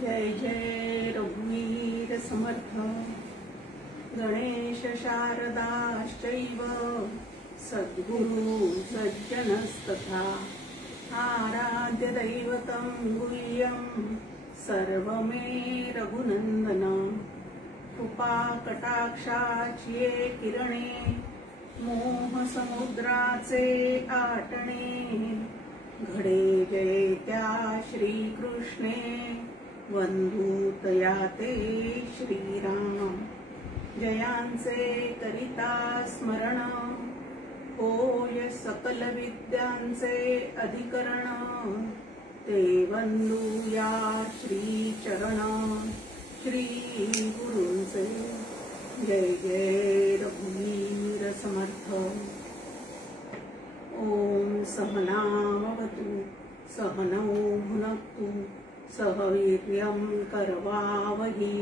जय जय रघुवीर समर्थ गणेश शारदाश्चैव सद्गुरु सज्जनस्तथा आराध्य दैवतं गुह्यं सर्वमे रघुनंदन कृपा कटाक्षाची किरणे मोह समुद्राचे आटणे घडे जय त्या श्रीकृष्णे वंदूतया ते श्रीराम जयांचे करिता स्मरण होय सकल विद्यांचे अधिकरण ते वंदूया श्री चरण श्री गुरूंचे जय जय रघुवीर समर्थ। ओम सहनावतु सहनौ भुनक्तु सह वीर्यं करवावहि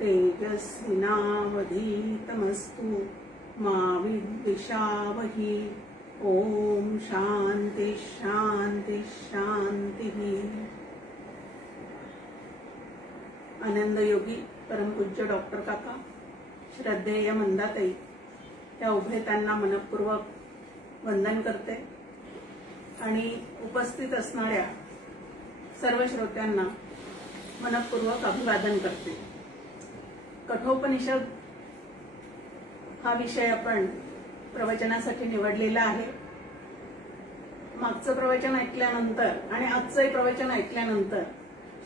तेजस्विनावधीतमस्तु मा विद्विषावहि। ओम शांति शांति शांति। आनंद योगी परमपूज्य डॉक्टर काका, श्रद्धेय मंदाताई या उभयतांना मनपूर्वक वंदन करते आणि उपस्थित असणाऱ्या सर्व श्रोत्यांना मनपूर्वक अभिवादन करते। कठोपनिषद हा विषय आपण प्रवचनासाठी निवडलेला आहे। मागचं प्रवचन ऐकल्यानंतर आणि आजचंही प्रवचन ऐकल्यानंतर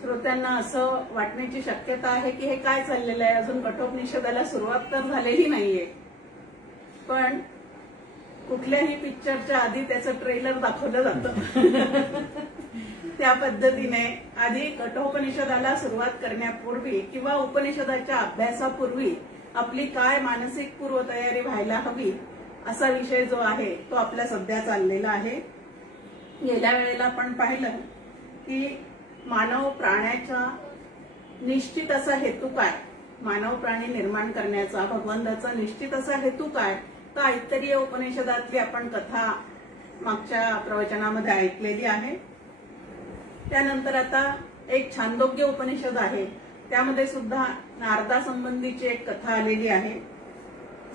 श्रोत्यांना असं वाटण्याची शक्यता आहे की हे काय चाललेलं आहे, अजून कठोपनिषदाला सुरुवात तर झालेली नाहीये, पण कुठल्याही पिक्चरच्या आधी त्याचं ट्रेलर दाखवलं जातं त्या पद्धतीने आधी कठोपनिषदाला सुरुवात करण्यापूर्वी किंवा उपनिषदाच्या अभ्यासापूर्वी आपली काय मानसिक पूर्वतयारी व्हायला हवी असा विषय जो आहे तो आपला सध्या चाललेला आहे। गेल्या वेळेला आपण पाहिलं की मानव प्राण्याचा निश्चित असा हेतू काय, मानव प्राणी निर्माण करण्याचा भगवंताचा निश्चित असा हेतू काय, तर ऐतरेय उपनिषदातली आपण कथा मागच्या प्रवचनामध्ये ऐकलेली आहे। त्यानंतर आता एक छांदोग्य उपनिषद आहे, त्यामध्ये सुद्धा नारदा संबंधीची एक कथा आलेली आहे।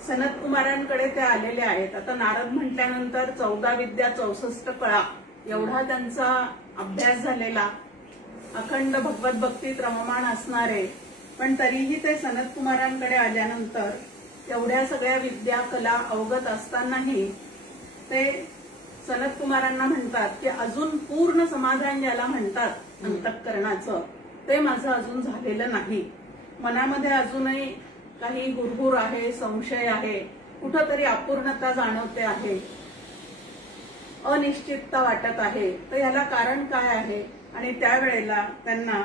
सनत कुमारांकडे ते आलेले आहेत। आता नारद म्हटल्यानंतर 14 विद्या 64 कळा एवढा त्यांचा अभ्यास झालेला, अखंड भगवत भक्तीत रममाण असणारे, पण तरीही ते सनत कुमारांकडे आल्यानंतर एवढ्या सगळ्या विद्या कला अवगत असतानाही ते सनत कुमारांना म्हणतात की अजून पूर्ण समाधान ज्याला म्हणतात अंतःकरणाचं ते माझं अजून झालेलं नाही। मनामध्ये अजूनही काही हुरहुर आहे, संशय आहे, कुठंतरी अपूर्णता जाणवते आहे, अनिश्चितता वाटत आहे, तर याला कारण काय आहे। आणि त्यावेळेला त्यांना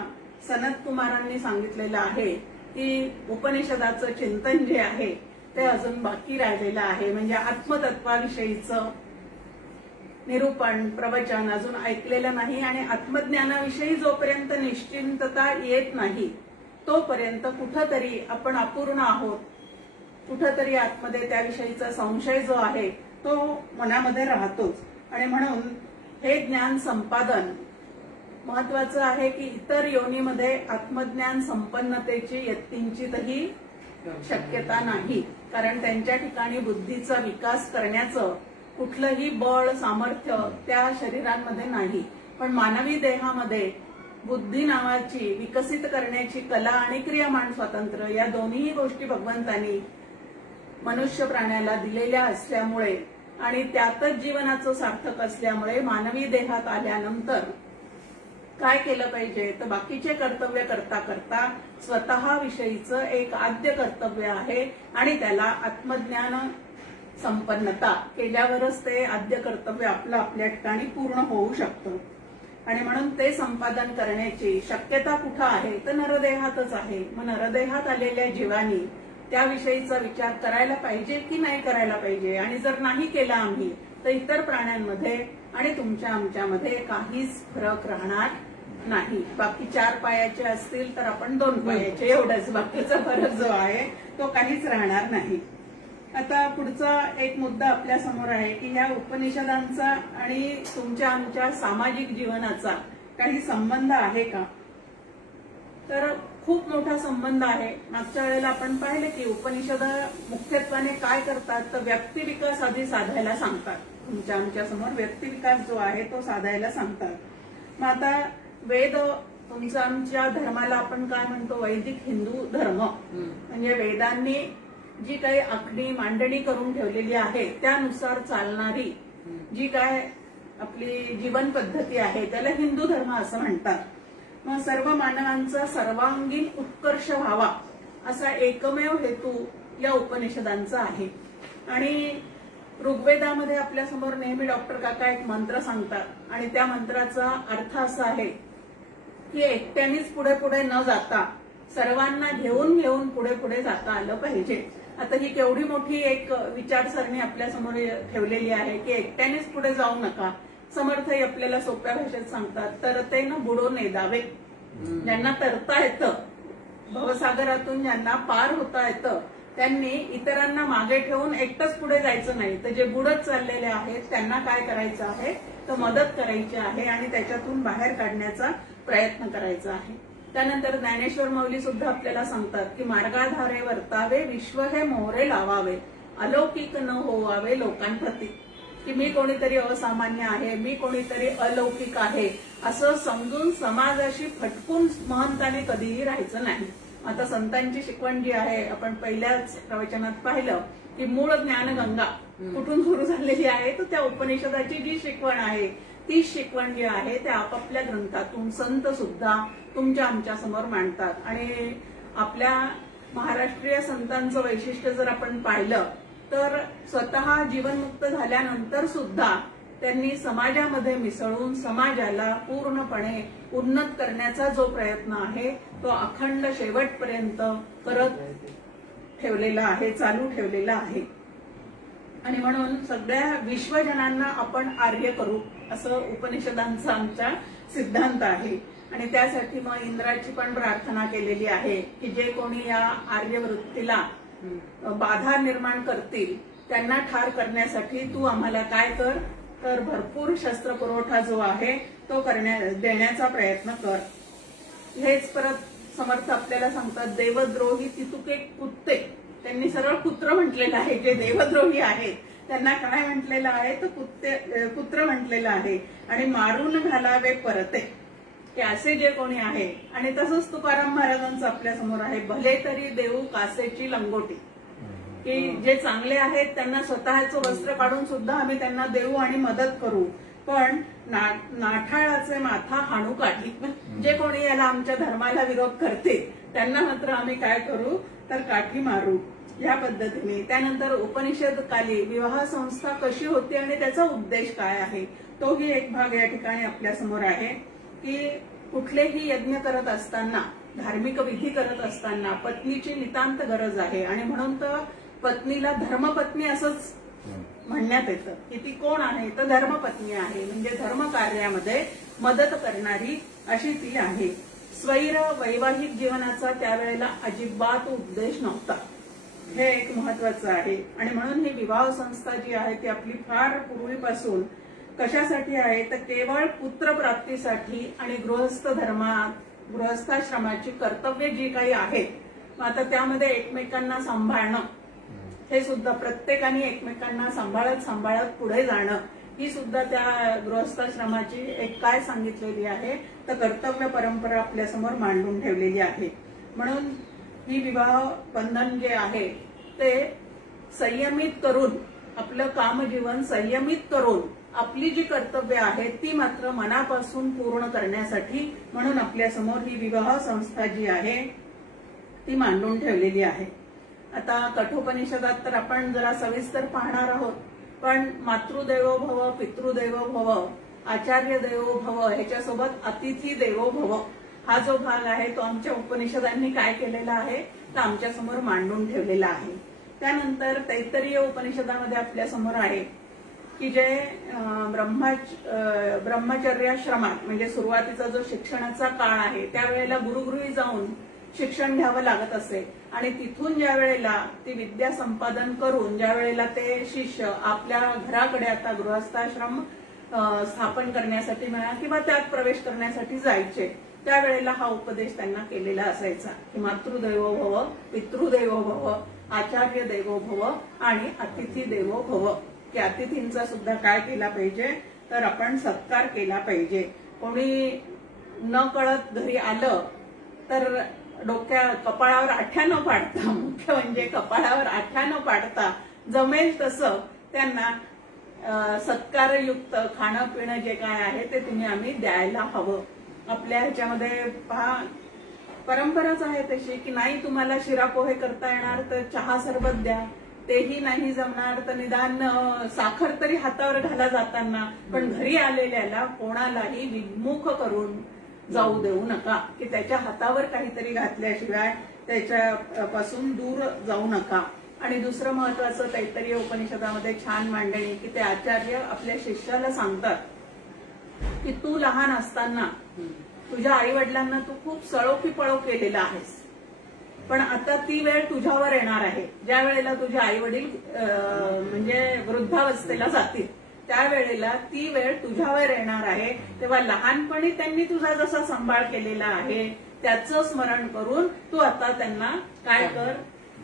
सनत कुमारांनी सांगितलेलं आहे की उपनिषदाचं चिंतन जे आहे ते अजून बाकी राहिलेलं आहे, म्हणजे आत्मतत्वाविषयीचं निरूपण प्रवचन अजून ऐकलेलं नाही आणि आत्मज्ञानाविषयी जोपर्यंत निश्चिंतता येत नाही तोपर्यंत कुठंतरी आपण अपूर्ण आहोत, कुठंतरी आतमध्ये त्याविषयीचा संशय जो आहे तो मनामध्ये राहतोच। आणि म्हणून हे ज्ञान संपादन महत्वाचं आहे की इतर योनीमध्ये आत्मज्ञान संपन्नतेची यत्किंचितही शक्यता नाही, कारण त्यांच्या ठिकाणी बुद्धीचा विकास करण्याचं कुठलंही बळ सामर्थ्य त्या शरीरांमध्ये नाही। पण मानवी देहामध्ये बुद्धी नावाची विकसित करण्याची कला आणि क्रियामान स्वातंत्र्य या दोन्ही गोष्टी भगवंतांनी मनुष्य प्राण्याला दिलेल्या असल्यामुळे आणि त्यातच जीवनाचं सार्थक असल्यामुळे मानवी देहात आल्यानंतर काय केलं पाहिजे, तर बाकीचे कर्तव्य करता करता स्वतः विषयीचं एक आद्य कर्तव्य आहे आणि त्याला आत्मज्ञान संपन्नता केल्यावरच ते आद्य कर्तव्य आपलं आपल्या ठिकाणी पूर्ण होऊ शकतं। आणि म्हणून ते संपादन करण्याची शक्यता कुठं आहे, तर नरदेहातच आहे। मग नरदेहात आलेल्या जीवानी त्याविषयीचा विचार करायला पाहिजे की नाही करायला पाहिजे, आणि जर नाही केला आम्ही तर इतर प्राण्यांमध्ये आणि तुमच्या आमच्यामध्ये काहीच फरक राहणार नाही। बाकी 4 पायाचे असतील तर आपण 2 पायाचे, एवढंच, बाकीचा फरक जो आहे तो काहीच राहणार नाही। आता पुढचा एक मुद्दा आपल्या समोर आहे की ह्या उपनिषदांचा आणि तुमच्या आमच्या सामाजिक जीवनाचा काही संबंध आहे का। तर खूप मोठा संबंध आहे. मागच्या वेळेला आपण पाहिले की उपनिषद मुख्यत्वाने काय करतात, तर व्यक्तिविकास आधी साधायला सांगतात. आमच्या समोर व्यक्तिविकास जो आहे तो साधायला सांगतात. मग आता वेद आमच्या धर्माला आपण काय म्हणतो, वैदिक हिंदू धर्म, म्हणजे वेदांनी जी काही आखणी मांडणी करून ठेवलेली आहे त्यानुसार चालणारी जी काय आपली जीवन पद्धती आहे त्याला हिंदू धर्म असं म्हणतात. मग सर्व मानवांचा सर्वांगीण उत्कर्ष व्हावा असा एकमेव हेतू या उपनिषदांचा आहे. आणि ऋग्वेदामध्ये आपल्या समोर नेहमी डॉक्टर काका एक मंत्र सांगतात आणि त्या मंत्राचा अर्थ असा आहे की एकट्यानेच पुढे पुढे न जाता सर्वांना घेऊन घेऊन पुढे पुढे जाता आलं पाहिजे. आता ही केवढी मोठी एक विचारसरणी आपल्या समोर ठेवलेली आहे की एकट्यानेच पुढे जाऊ नका. समर्थही आपल्याला सोप्या भाषेत सांगतात, तर ते न बुडो नेदावे. ज्यांना तरता येतं, भवसागरातून ज्यांना पार होता येतं, त्यांनी इतरांना मागे ठेवून एकटंच पुढे जायचं नाही, तर जे बुडत चाललेले आहेत त्यांना काय करायचं आहे, तर मदत करायची आहे आणि त्याच्यातून बाहेर काढण्याचा प्रयत्न करायचा आहे. त्यानंतर ज्ञानेश्वर माऊली सुद्धा आपल्याला सांगतात की मार्गाधारे वर्तावे, विश्व हे मोहरे लावावे, अलौकिक न होवावे लोकांप्रती. की मी कोणीतरी असामान्य आहे, मी कोणीतरी अलौकिक आहे असं समजून समाजाशी फटकून महंताने कधीही राहायचं नाही. आता संतांची शिकवण जी आहे, आपण पहिल्याच प्रवचनात पाहिलं की मूळ ज्ञानगंगा कुठून सुरू झालेली आहे, तर त्या उपनिषदाची जी शिकवण आहे ती शिकवण जी आहे त्या आपापल्या ग्रंथातून संत सुद्धा तुमच्या आमच्या समोर मांडतात. आणि आपल्या महाराष्ट्रीय संतांचं वैशिष्ट्य जर आपण पाहिलं तर स्वतः जीवनमुक्त झाल्यानंतर सुद्धा त्यांनी समाजामध्ये मिसळून समाजाला पूर्णपणे उन्नत करण्याचा जो प्रयत्न आहे तो अखंड शेवटपर्यंत करत ठेवलेला आहे, चालू ठेवलेला आहे. आणि म्हणून सगळ्या विश्वजनांना आपण आर्य करू असं उपनिषदांचा आमचा सिद्धांत आहे. आणि त्यासाठी मग इंद्राची पण प्रार्थना केलेली आहे की जे कोणी या आर्य वृत्तीला बाधा निर्माण करतील त्यांना ठार करण्यासाठी तू आम्हाला काय कर, तर भरपूर शस्त्र पुरवठा जो आहे तो देण्याचा प्रयत्न कर. हेच परत समर्थ आपल्याला सांगतात, देवद्रोही तितुके कुत्ते. त्यांनी सरळ कुत्र म्हटलेलं आहे. जे देवद्रोही आहेत त्यांना काय म्हटलेलं आहे, तर कुत्र म्हटलेलं आहे. आणि मारून घालावे परते, की असे जे कोणी आहे. आणि तसंच तुकाराम महाराजांचं आपल्या समोर आहे, भले तरी देऊ कासेची लंगोटी. की जे चांगले आहेत त्यांना स्वतःचं वस्त्र काढून सुद्धा आम्ही त्यांना देऊ आणि मदत करू, पण नाठाळाचे माथा हाणू काढी. जे कोणी याला आमच्या धर्माला विरोध करते त्यांना मात्र आम्ही काय करू, तर काठी मारू, या पद्धतीने. त्यानंतर उपनिषद काली विवाह संस्था कशी होती आणि त्याचा उद्देश काय आहे तोही एक भाग या ठिकाणी आपल्या समोर आहे. की कुठलेही यज्ञ करत असताना, धार्मिक विधी करत असताना पत्नीची नितांत गरज आहे. आणि म्हणून तर पत्नीला धर्मपत्नी असंच म्हणण्यात येतं की ती कोण आहे, तर धर्मपत्नी आहे. म्हणजे धर्म कार्यामध्ये मदत करणारी अशी ती आहे. स्वैर वैवाहिक जीवनाचा त्यावेळेला अजिबात उद्देश नव्हता. हे एक महत्वाचं आहे. आणि म्हणून ही विवाह संस्था जी आहे ती आपली फार पूर्वीपासून कशासाठी आहे, तर केवळ पुत्रप्राप्तीसाठी आणि गृहस्थाश्रमाची कर्तव्य जी काही आहेत, आता त्यामध्ये एकमेकांना सांभाळणं, हे सुद्धा प्रत्येकाने एकमेकांना सांभाळत पुढे जाणं, ही सुद्धा त्या गृहस्थाश्रमाची एक काय सांगितलेली आहे, तर कर्तव्य परंपरा आपल्यासमोर मांडून ठेवलेली आहे. म्हणून ही विवाह बंधन जे आहे ते संयमित करून, आपलं कामजीवन संयमित करून आपली जी कर्तव्य आहेत ती मात्र मनापासून पूर्ण करण्यासाठी म्हणून आपल्यासमोर ही विवाह संस्था जी आहे ती मांडून ठेवलेली आहे. आता कठोपनिषदात तर आपण जरा सविस्तर पाहणार आहोत, पण मातृदेवो भव, पितृदेवो भव, आचार्य देवो भव, ह्याच्यासोबत अतिथी देवो भव हा जो भाग आहे तो आमच्या उपनिषदांनी काय केलेला आहे, तर आमच्या समोर मांडून ठेवलेला आहे. त्यानंतर तैत्तरीय उपनिषदामध्ये आपल्या समोर आहे की जे ब्रह्मचर्याश्रमात म्हणजे सुरुवातीचा जो शिक्षणाचा काळ आहे त्यावेळेला गुरुगृही जाऊन शिक्षण घ्यावं लागत असे. आणि तिथून ज्या वेळेला ती विद्या संपादन करून ज्या वेळेला ते शिष्य आपल्या घराकडे आता गृहस्थाश्रम स्थापन करण्यासाठी म्हणा किंवा त्यात प्रवेश करण्यासाठी जायचे, त्यावेळेला हा उपदेश त्यांना केलेला असायचा की मातृदेवो भव, पितृदेवो भव, आचार्य देवो भव आणि अतिथी देवो भव. की अतिथींचा सुद्धा काय केला पाहिजे तर आपण सत्कार केला पाहिजे. कोणी न कळत घरी आलं तर कपाळावर आठ्या न पाडता, मुख्य म्हणजे कपाळावर आठ्या न पाडता जमेल तसं त्यांना सत्कारयुक्त खाणं पिणं जे काय आहे ते आम्ही द्यायला हवं. आपल्या ह्याच्यामध्ये पहा परंपराच आहे तशी की नाही तुम्हाला शिरा पोहे करता येणार तर चहा सरबत द्या, तेही नाही जमणार तर निदान साखर तरी हातावर घाला जाताना, पण घरी आलेल्याला कोणालाही विमुख करून जाऊ देऊ नका, की त्याच्या हातावर काहीतरी घातल्याशिवाय त्याच्यापासून दूर जाऊ नका. आणि दुसरं महत्वाचं तैत्तरीय उपनिषदामध्ये छान मांडणी की ते आचार्य आपल्या शिष्याला सांगतात की तू लहान असताना तुझ्या आई वडिलांना तू खूप सळो की पळो केलेला आहेस, पण आता ती वेळ तुझ्यावर येणार आहे. ज्या वेळेला तुझे आई वडील म्हणजे वृद्धावस्थेला जातील त्यावेळेला ती वेळ तुझ्यावर येणार आहे. तेव्हा लहानपणी त्यांनी तुझा जसा सांभाळ केलेला आहे त्याचं स्मरण करून तू आता त्यांना काय कर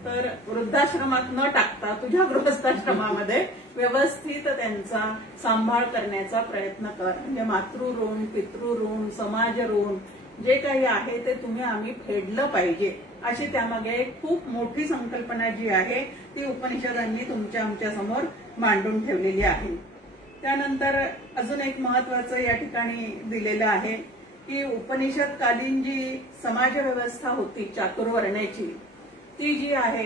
तर वृद्धाश्रमात न टाकता तुझ्या गृहस्थाश्रमामध्ये व्यवस्थित त्यांचा सांभाळ करण्याचा प्रयत्न कर. म्हणजे मातृऋण, पितृऋण, समाज ऋण जे काही आहे ते आम्ही फेडलं पाहिजे. अशी त्यामागे खूप मोठी संकल्पना जी आहे ती उपनिषदांनी आमच्या समोर मांडून ठेवलेली आहे. त्यानंतर अजून एक महत्वाचं या ठिकाणी दिलेलं आहे की उपनिषदकालीन जी समाज व्यवस्था होती चातुर्वर्ण्याची ती जी आहे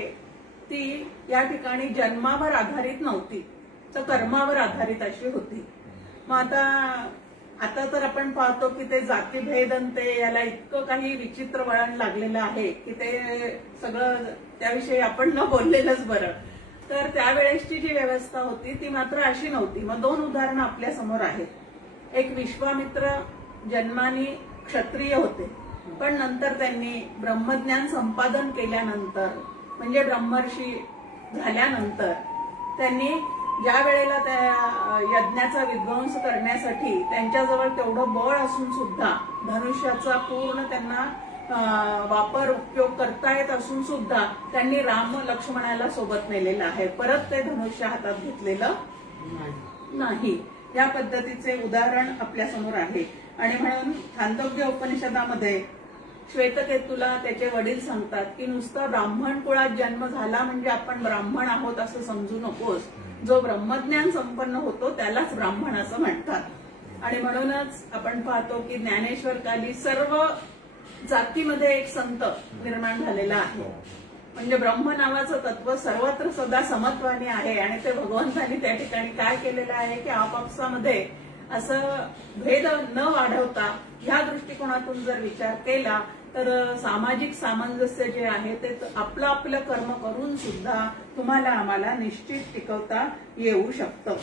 ती या ठिकाणी जन्मावर आधारित नव्हती तर कर्मावर आधारित अशी होती. मग आता तर आपण पाहतो की ते जातीभेद ते याला इतकं काही विचित्र वळण लागलेलं आहे की ते सगळं त्याविषयी आपण न बोललेलंच बरं. तर त्यावेळेसची जी व्यवस्था होती ती मात्र अशी नव्हती. मग 2 उदाहरणं आपल्या समोर आहेत. एक विश्वामित्र जन्माने क्षत्रिय होते, पण नंतर त्यांनी ब्रह्मज्ञान संपादन केल्यानंतर म्हणजे ब्रह्मर्षी झाल्यानंतर त्यांनी ज्या वेळेला त्या यज्ञाचा विध्वंस करण्यासाठी त्यांच्याजवळ तेवढं बळ असून सुद्धा धनुष्याचा पूर्ण त्यांना वापर उपयोग करता येत असून सुद्धा त्यांनी राम लक्ष्मणाला सोबत नेलेलं आहे, परत ते धनुष्य हातात घेतलेलं नाही. या पद्धतीचे उदाहरण आपल्या समोर आहे. आणि म्हणून छांदोग्य उपनिषदामध्ये श्वेतकेतूला त्याचे वडील सांगतात की नुसतं ब्राह्मण कुळात जन्म झाला म्हणजे आपण ब्राह्मण आहोत असं समजू नकोस. जो ब्रह्मज्ञान संपन्न होतो त्यालाच ब्राह्मण असं म्हणतात. आणि म्हणूनच आपण पाहतो की ज्ञानेश्वर काली सर्व जातीमध्ये एक संत निर्माण झालेला आहे. म्हणजे ब्रह्म नावाचं तत्व सर्वत्र सदा समत्वाने आहे. आणि ते भगवंतांनी त्या ठिकाणी काय केलेलं आहे की आपापसामध्ये असं भेद न वाढवता ह्या दृष्टिकोनातून जर विचार केला तर सामाजिक सामंजस्य जे आहे ते आपलं आपलं कर्म करून सुद्धा तुम्हाला आम्हाला निश्चित टिकवता येऊ शकतं.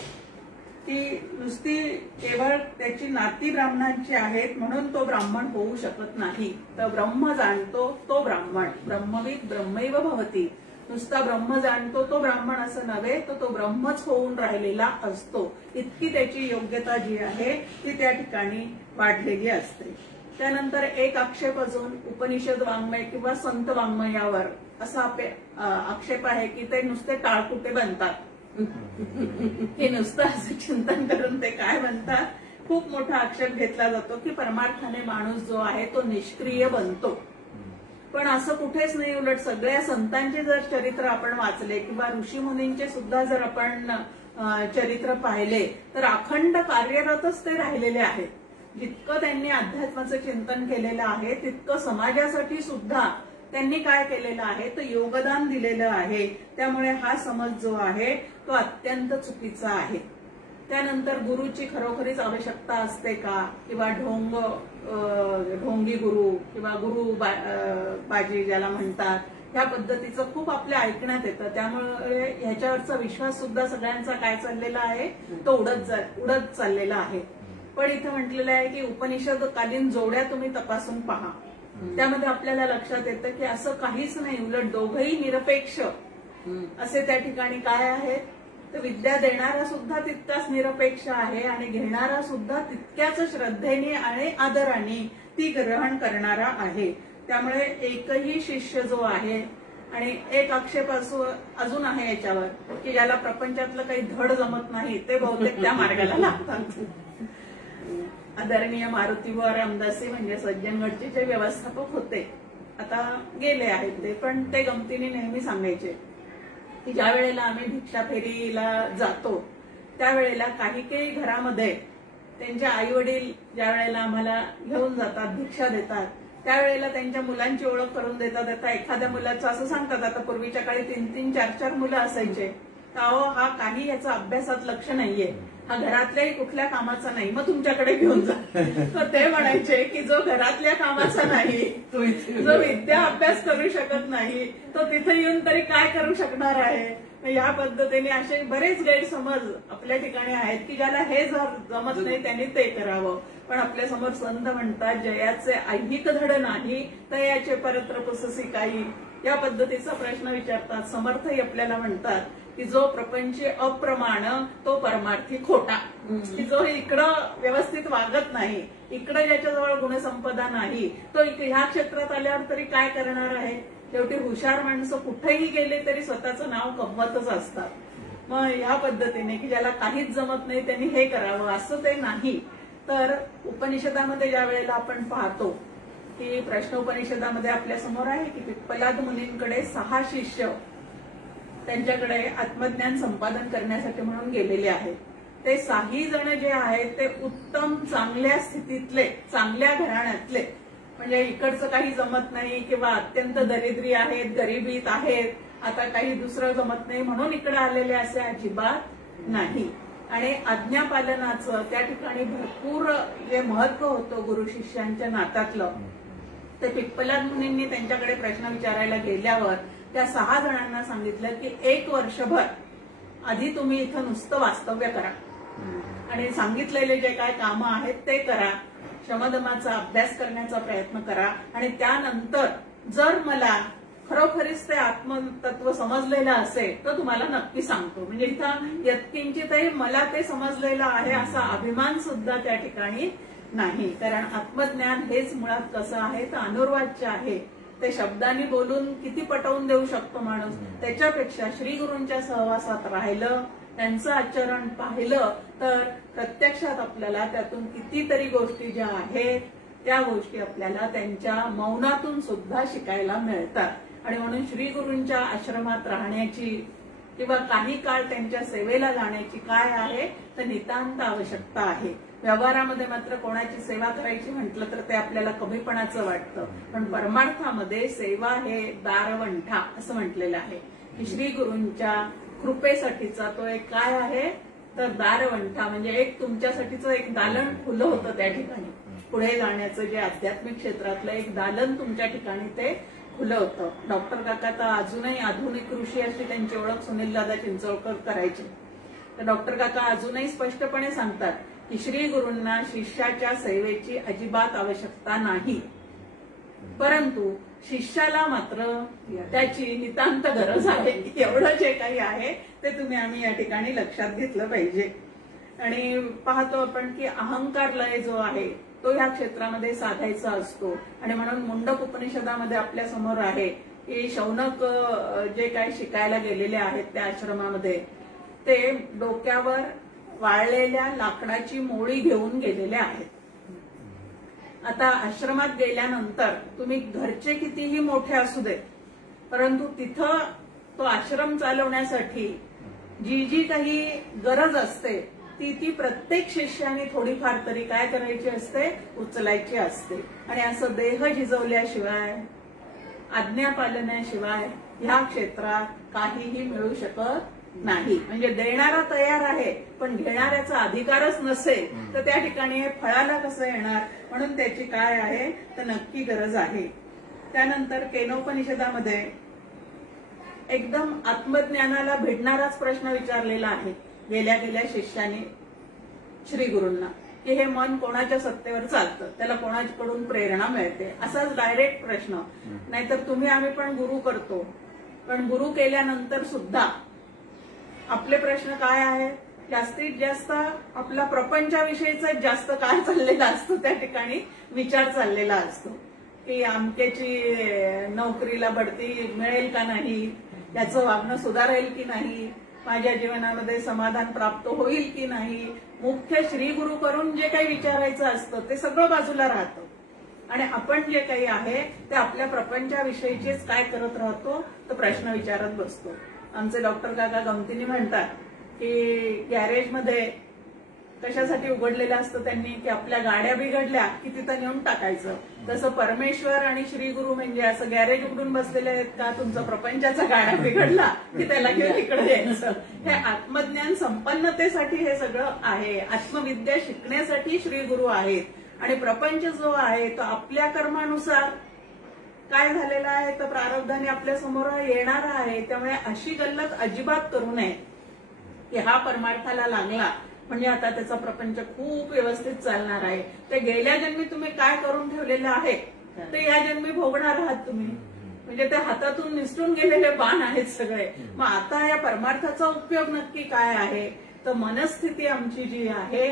ती नुसती केवळ त्याची नाती ब्राह्मणांची आहेत म्हणून तो ब्राह्मण होऊ शकत नाही. तर ब्रह्म जाणतो तो ब्राह्मण, ब्रह्मविद ब्रह्मैव भवती. नुसता ब्रह्म जाणतो तो ब्राह्मण असं नव्हे तर तो ब्रह्मच होऊन राहिलेला असतो. इतकी त्याची योग्यता जी आहे ती त्या ठिकाणी वाढलेली असते. त्यानंतर एक आक्षेप अजून उपनिषद वाङ्मय किंवा संत वाङ्मयावर असा आक्षेप आहे की ते नुसते टाळकुटे बनतात. हे नुसतं असं चिंतन करून ते काय बनतात, खूप मोठा आक्षेप घेतला जातो की परमार्थाने माणूस जो आहे तो निष्क्रिय बनतो. पण असं कुठेच नाही. उलट सगळ्या संतांचे जर चरित्र आपण वाचले किंवा ऋषीमुनींचे सुद्धा जर आपण चरित्र पाहिले तर अखंड कार्यरतच ते राहिलेले आहेत. जितकं त्यांनी अध्यात्माचं चिंतन केलेलं आहे तितकं समाजासाठी सुद्धा त्यांनी काय केलेलं आहे तर योगदान दिलेलं आहे. त्यामुळे हा समज जो आहे तो अत्यंत चुकीचा आहे. त्यानंतर गुरुची खरोखरीच आवश्यकता असते का, किंवा ढोंगी गुरु किंवा गुरु बाजी ज्याला म्हणतात, ह्या पद्धतीचं खूप आपल्या ऐकण्यात येतं. त्यामुळे ह्याच्यावरचा विश्वास सुद्धा सगळ्यांचा काय चाललेला आहे तो उडत चाललेला आहे. पण इथं म्हटलेलं आहे की उपनिषदकालीन जोड्या तुम्ही तपासून पहा. त्यामध्ये आपल्याला लक्षात येतं की असं काहीच नाही. उलट दोघंही निरपेक्ष असे त्या ठिकाणी काय आहे तर विद्या देणारा सुद्धा तितकाच निरपेक्ष आहे आणि घेणारा सुद्धा तितक्याच श्रद्धेने आणि आदराने ती ग्रहण करणारा आहे. त्यामुळे एकही शिष्य जो आहे, आणि एक आक्षेप अजून आहे याच्यावर की ज्याला प्रपंचातलं काही धड जमत नाही ते बहुतेक त्या मार्गाला लागतात. आदरणीय मारुतीवर रामदासी म्हणजे सज्जनगडचे जे व्यवस्थापक होते, आता गेले आहेत ते, पण ते गमतीने नेहमी सांगायचे की ज्या वेळेला आम्ही भिक्षा फेरीला जातो त्यावेळेला काही घरामध्ये त्यांचे आई वडील ज्या वेळेला आम्हाला घेऊन जातात, भिक्षा देतात, त्यावेळेला त्यांच्या मुलांची ओळख करून देतात. आता एखाद्या मुलाचं असं सांगतात, आता पूर्वीच्या काळी 3-3, 4-4 मुलं असायचे, अहो हा काही याचा अभ्यासात लक्ष नाहीये, हा घरातल्याही कुठल्या कामाचा नाही, मग तुमच्याकडे घेऊन जा. तर ते म्हणायचे की जो घरातल्या कामाचा नाही, जो विद्या अभ्यास करू शकत नाही, तो तिथे येऊन तरी काय करू शकणार आहे. या पद्धतीने असे बरेच गैरसमज आपल्या ठिकाणी आहेत की ज्याला हे जर जमत नाही त्यांनी ते करावं. पण आपल्या समोर संत म्हणतात, जयाचे ऐहिक धड नाही तयाचे परत्र पुससी काही, या पद्धतीचा प्रश्न विचारतात. समर्थही आपल्याला म्हणतात की जो प्रपंच अप्रमाण तो परमार्थी खोटा, की जो इकडं व्यवस्थित वागत नाही, इकडं ज्याच्याजवळ गुणसंपदा नाही, तो ह्या क्षेत्रात आल्यावर तरी काय करणार आहे. शेवटी हुशार माणसं कुठेही गेले तरी स्वतःचं नाव कमवतच असतात. मग ह्या पद्धतीने की ज्याला काहीच जमत नाही त्यांनी हे करावं असं ते नाही. तर उपनिषदामध्ये ज्या वेळेला आपण पाहतो की प्रश्न उपनिषदामध्ये आपल्या समोर आहे की पिप्पलाद मुनींकडे 6 शिष्य त्यांच्याकडे आत्मज्ञान संपादन करण्यासाठी म्हणून गेलेले आहेत. ते 6 जण जे आहेत ते उत्तम चांगल्या स्थितीतले, चांगल्या घराण्यातले, म्हणजे इकडचं काही जमत नाही किंवा अत्यंत दरिद्री आहेत, गरिबीत आहेत, आता काही दुसरं जमत नाही म्हणून इकडे आलेले असे अजिबात नाही. आणि आज्ञापालनाचं त्या ठिकाणी भरपूर जे महत्व होतं गुरु शिष्यांच्या नात्यातलं, ते पिप्पलाद मुनींनी त्यांच्याकडे प्रश्न विचारायला गेल्यावर त्या 6 जणांना सांगितलं की 1 वर्षभर आधी तुम्ही इथं नुसतं वास्तव्य करा आणि सांगितलेले जे काय कामं आहेत ते करा, शमदमाचा अभ्यास करण्याचा प्रयत्न करा, आणि त्यानंतर जर मला खरोखरीच ते आत्मतत्व समजलेलं असेल तर तुम्हाला नक्की सांगतो. म्हणजे इथं यत्किंचितही मला ते समजलेलं आहे असा अभिमान सुद्धा त्या ठिकाणी नाही. कारण आत्मज्ञान हेच मुळात कसं आहे तर अनुर्वाच्य आहे. ते शब्दांनी बोलून किती पटवून देऊ शकतो माणूस, त्याच्यापेक्षा श्री गुरूंच्या सहवासात राहिलं, त्यांचं आचरण पाहिलं तर प्रत्यक्षात आपल्याला त्यातून कितीतरी गोष्टी ज्या आहेत त्या गोष्टी आपल्याला त्यांच्या मौनातून सुद्धा शिकायला मिळतात. आणि म्हणून श्री गुरूंच्या आश्रमात राहण्याची किंवा काही काळ त्यांच्या सेवेला जाण्याची काय आहे तर नितांत आवश्यकता आहे. व्यवहारामध्ये मात्र कोणाची सेवा करायची म्हटलं तर ते आपल्याला कमीपणाचं वाटतं, पण परमार्थामध्ये सेवा हे दारवंठा असं म्हटलेलं आहे की श्री गुरूंच्या कृपेसाठीचा तो एक काय आहे तर दारवंठा, म्हणजे एक तुमच्यासाठीचं एक दालन खुलं होतं त्या ठिकाणी. पुढे जाण्याचं जे आध्यात्मिक क्षेत्रातलं एक दालन तुमच्या ठिकाणी ते खुलं होतं. डॉक्टर काका तर अजूनही आधुनिक ऋषी अशी त्यांची ओळख सुनील दादा चिंचोळकर करायची. तर डॉक्टर काका अजूनही स्पष्टपणे सांगतात की श्री गुरूंना शिष्याच्या सेवेची अजिबात आवश्यकता नाही, परंतु शिष्याला मात्र त्याची नितांत गरज आहे. एवढं जे काही आहे ते तुम्ही आम्ही या ठिकाणी लक्षात घेतलं पाहिजे. आणि पाहतो आपण की अहंकार लय जो आहे तो ह्या क्षेत्रामध्ये साधायचा असतो. आणि म्हणून मुंडक उपनिषदामध्ये आपल्या समोर आहे की शौनक जे काही शिकायला गेलेले आहेत त्या आश्रमामध्ये ते डोक्यावर वाळलेल्या लाकडाची मोळी घेऊन गेलेले आहेत. आता आश्रमात गेल्यानंतर तुम्ही घरचे कितीही मोठे असू दे, परंतु तिथं तो आश्रम चालवण्यासाठी जी जी काही गरज असते ती प्रत्येक शिष्याने थोडीफार तरी काय करायची असते, उचलायची असते. आणि असं देह झिजवल्याशिवाय, आज्ञापालनाशिवाय ह्या क्षेत्रात काहीही मिळू शकत नाही. म्हणजे देणारा तयार आहे पण घेणाऱ्याचा अधिकारच नसेल तर त्या ठिकाणी हे फळाला कसं येणार. म्हणून त्याची काय आहे तर नक्की गरज आहे. त्यानंतर केनोपनिषदामध्ये एकदम आत्मज्ञानाला भिडणाराच प्रश्न विचारलेला आहे गेल्या शिष्याने श्री गुरूंना की हे मन कोणाच्या सत्तेवर चालतं, त्याला कोणाकडून प्रेरणा मिळते, असाच डायरेक्ट प्रश्न. नाहीतर तुम्ही आम्ही पण गुरु करतो, पण गुरु केल्यानंतर सुद्धा आपले प्रश्न काय आहेत जास्तीत जास्त आपला प्रपंचाविषयीचा जास्त काळ चाललेला असतो, त्या ठिकाणी विचार चाललेला असतो की अमक्याची नोकरीला बढती मिळेल का नाही, त्याचं वागणं सुधारेल की नाही, माझ्या जीवनामध्ये समाधान प्राप्त होईल की नाही. मुख्य श्री गुरु करून जे काही विचारायचं असतं ते सगळं बाजूला राहतं आणि आपण जे काही आहे ते आपल्या प्रपंचाविषयीचेच काय करत राहतो तर प्रश्न विचारत बसतो. आमचे डॉक्टर काका गमतीने म्हणतात की गॅरेजमध्ये कशासाठी उघडलेलं असतं त्यांनी की आपल्या गाड्या बिघडल्या की तिथं नेऊन टाकायचं. तसं परमेश्वर आणि श्री गुरु म्हणजे असं गॅरेज उघडून बसलेले आहेत का, तुमचा प्रपंचाचा गाड्या बिघडला की त्याला घेऊन इकडे यायचं. हे आत्मज्ञान संपन्नतेसाठी हे सगळं आहे. आत्मविद्या शिकण्यासाठी श्री गुरु आहेत आणि प्रपंच जो आहे तो आपल्या कर्मानुसार काय झालेला आहे तर प्रारब्धाने आपल्या समोर येणार आहे. त्यामुळे अशी गल्लत अजिबात करू नये की हा परमार्थाला लागला म्हणजे आता त्याचा प्रपंच खूप व्यवस्थित चालणार आहे. ते गेल्या जन्मी तुम्ही काय करून ठेवलेलं आहे ते या जन्मी भोगणार आहात तुम्ही. म्हणजे ते हातातून निसटून गेलेले बाण आहेत सगळे. मग आता या परमार्थाचा उपयोग नक्की काय आहे तर मनस्थिती आमची जी आहे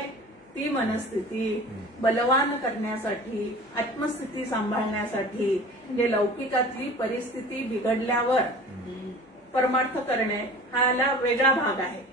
ती मनस्थिती बलवान करण्यासाठी, आत्मस्थिती सांभाळण्यासाठी, म्हणजे लौकिकातली परिस्थिती बिघडल्यावर परमार्थ करणे हा वेगळा भाग आहे.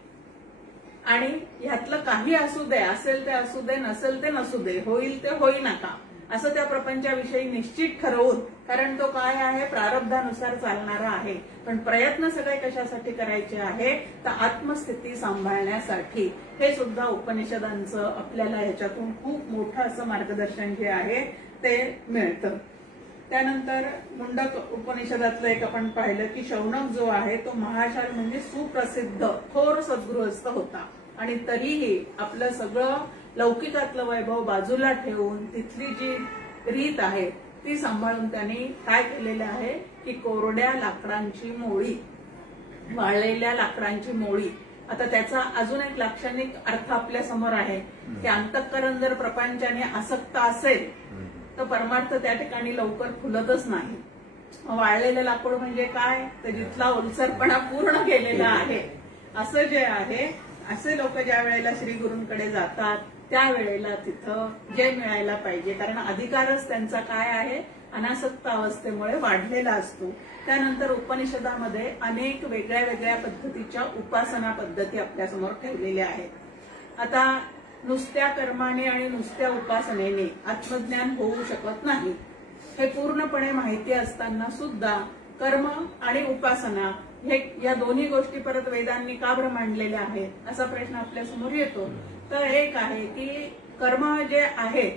आणि ह्यातलं काही असू दे, असेल ते असू दे, नसेल ते नसू दे, होईल ते होई नका असं त्या प्रपंचाविषयी निश्चित ठरवून, कारण तो काय आहे प्रारब्धानुसार चालणारा आहे. पण प्रयत्न सगळे कशासाठी करायचे आहे तर आत्मस्थिती सांभाळण्यासाठी. हे सुद्धा उपनिषदांचं आपल्याला ह्याच्यातून खूप मोठं असं मार्गदर्शन जे आहे ते मिळतं. त्यानंतर मुंडक उपनिषदातलं एक आपण पाहिलं की शौनक जो आहे तो महाशाल म्हणजे सुप्रसिद्ध थोर सद्गृहस्थ होता आणि तरीही आपलं सगळं लौकिकातलं वैभव बाजूला ठेवून तिथली जी रीत आहे ती सांभाळून त्यांनी काय केलेलं आहे की कोरड्या लाकडांची मोळी, वाळलेल्या लाकडांची मोळी. आता त्याचा अजून एक लाक्षणिक अर्थ आपल्या समोर आहे की अंतःकरण जर प्रपंचाने आसक्त असेल तर परमार्थ त्या ठिकाणी लवकर फुलतच नाही. वाळलेलं लाकूड म्हणजे काय तर जिथला ओलसरपणा पूर्ण गेलेला आहे असं जे आहे. असे लोक ज्या वेळेला श्री गुरूंकडे जातात त्यावेळेला तिथं जे मिळायला पाहिजे, कारण अधिकारच त्यांचा काय आहे अनासक्त अवस्थेमुळे वाढलेला असतो. त्यानंतर उपनिषदामध्ये अनेक वेगळ्या वेगळ्या पद्धतीच्या उपासना पद्धती आपल्यासमोर ठेवलेल्या आहेत. आता नुसत्या कर्माने आणि नुसत्या उपासनेने आत्मज्ञान होऊ शकत नाही हे पूर्णपणे माहिती असताना सुद्धा कर्म आणि उपासना हे या दोन्ही गोष्टी परत वेदांनी का बरं मांडलेल्या आहेत असा प्रश्न आपल्यासमोर येतो. तर एक आहे की कर्म जे आहे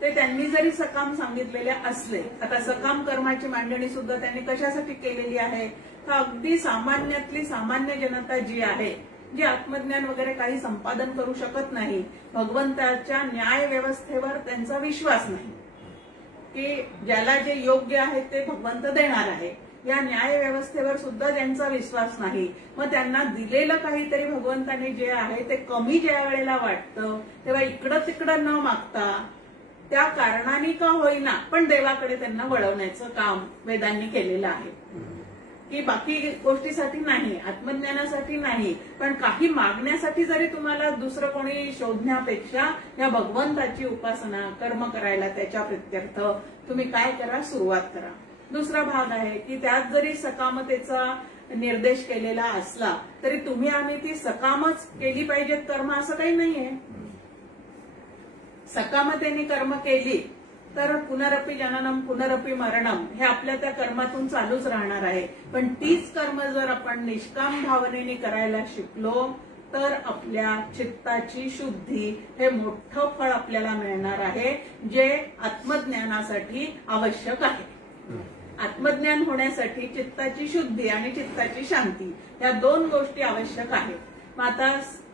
ते त्यांनी जरी सकाम सांगितलेले असले, आता सकाम कर्माची मांडणी सुद्धा त्यांनी कशासाठी केलेली आहे तर अगदी सामान्यातली सामान्य जनता जी आहे, जी आत्मज्ञान वगैरे काही संपादन करू शकत नाही, भगवंताच्या न्याय व्यवस्थेवर त्यांचा विश्वास नाही की ज्याला जे योग्य आहे ते भगवंत देणार आहे, या न्याय व्यवस्थेवर सुद्धा त्यांचा विश्वास नाही. मग त्यांना दिलेलं काहीतरी भगवंताने जे आहे ते कमी ज्या वेळेला वाटतं तेव्हा इकडं तिकडं न मागता त्या कारणाने का होईना पण देवाकडे त्यांना वळवण्याचं काम वेदांनी केलेलं आहे. की बाकी गोष्टीसाठी नाही, आत्मज्ञानासाठी नाही, पण काही मागण्यासाठी जरी तुम्हाला दुसरं कोणी शोधण्यापेक्षा या भगवंताची उपासना कर्म करायला त्याच्या प्रित्यर्थ तुम्ही काय करा सुरुवात करा. दुसरा भाग आहे की त्यात जरी सकामतेचा निर्देश केलेला असला तरी तुम्ही आम्ही ती सकामच केली पाहिजेत कर्म असं काही नाहीये. सकामतेने कर्म केली तर पुनरपि जननम पुनरपि मरणम हे आपल्या त्या कर्मातून चालूच राहणार आहे. पण तीच कर्म जर आपण निष्काम भावनेने करायला शिकलो तर आपल्या चित्ताची शुद्धी हे मोठं फळ आपल्याला मिळणार आहे जे आत्मज्ञानासाठी आवश्यक आहे. आत्मज्ञान होण्यासाठी चित्ताची शुद्धी आणि चित्ताची शांती या दोन गोष्टी आवश्यक आहेत. मग आता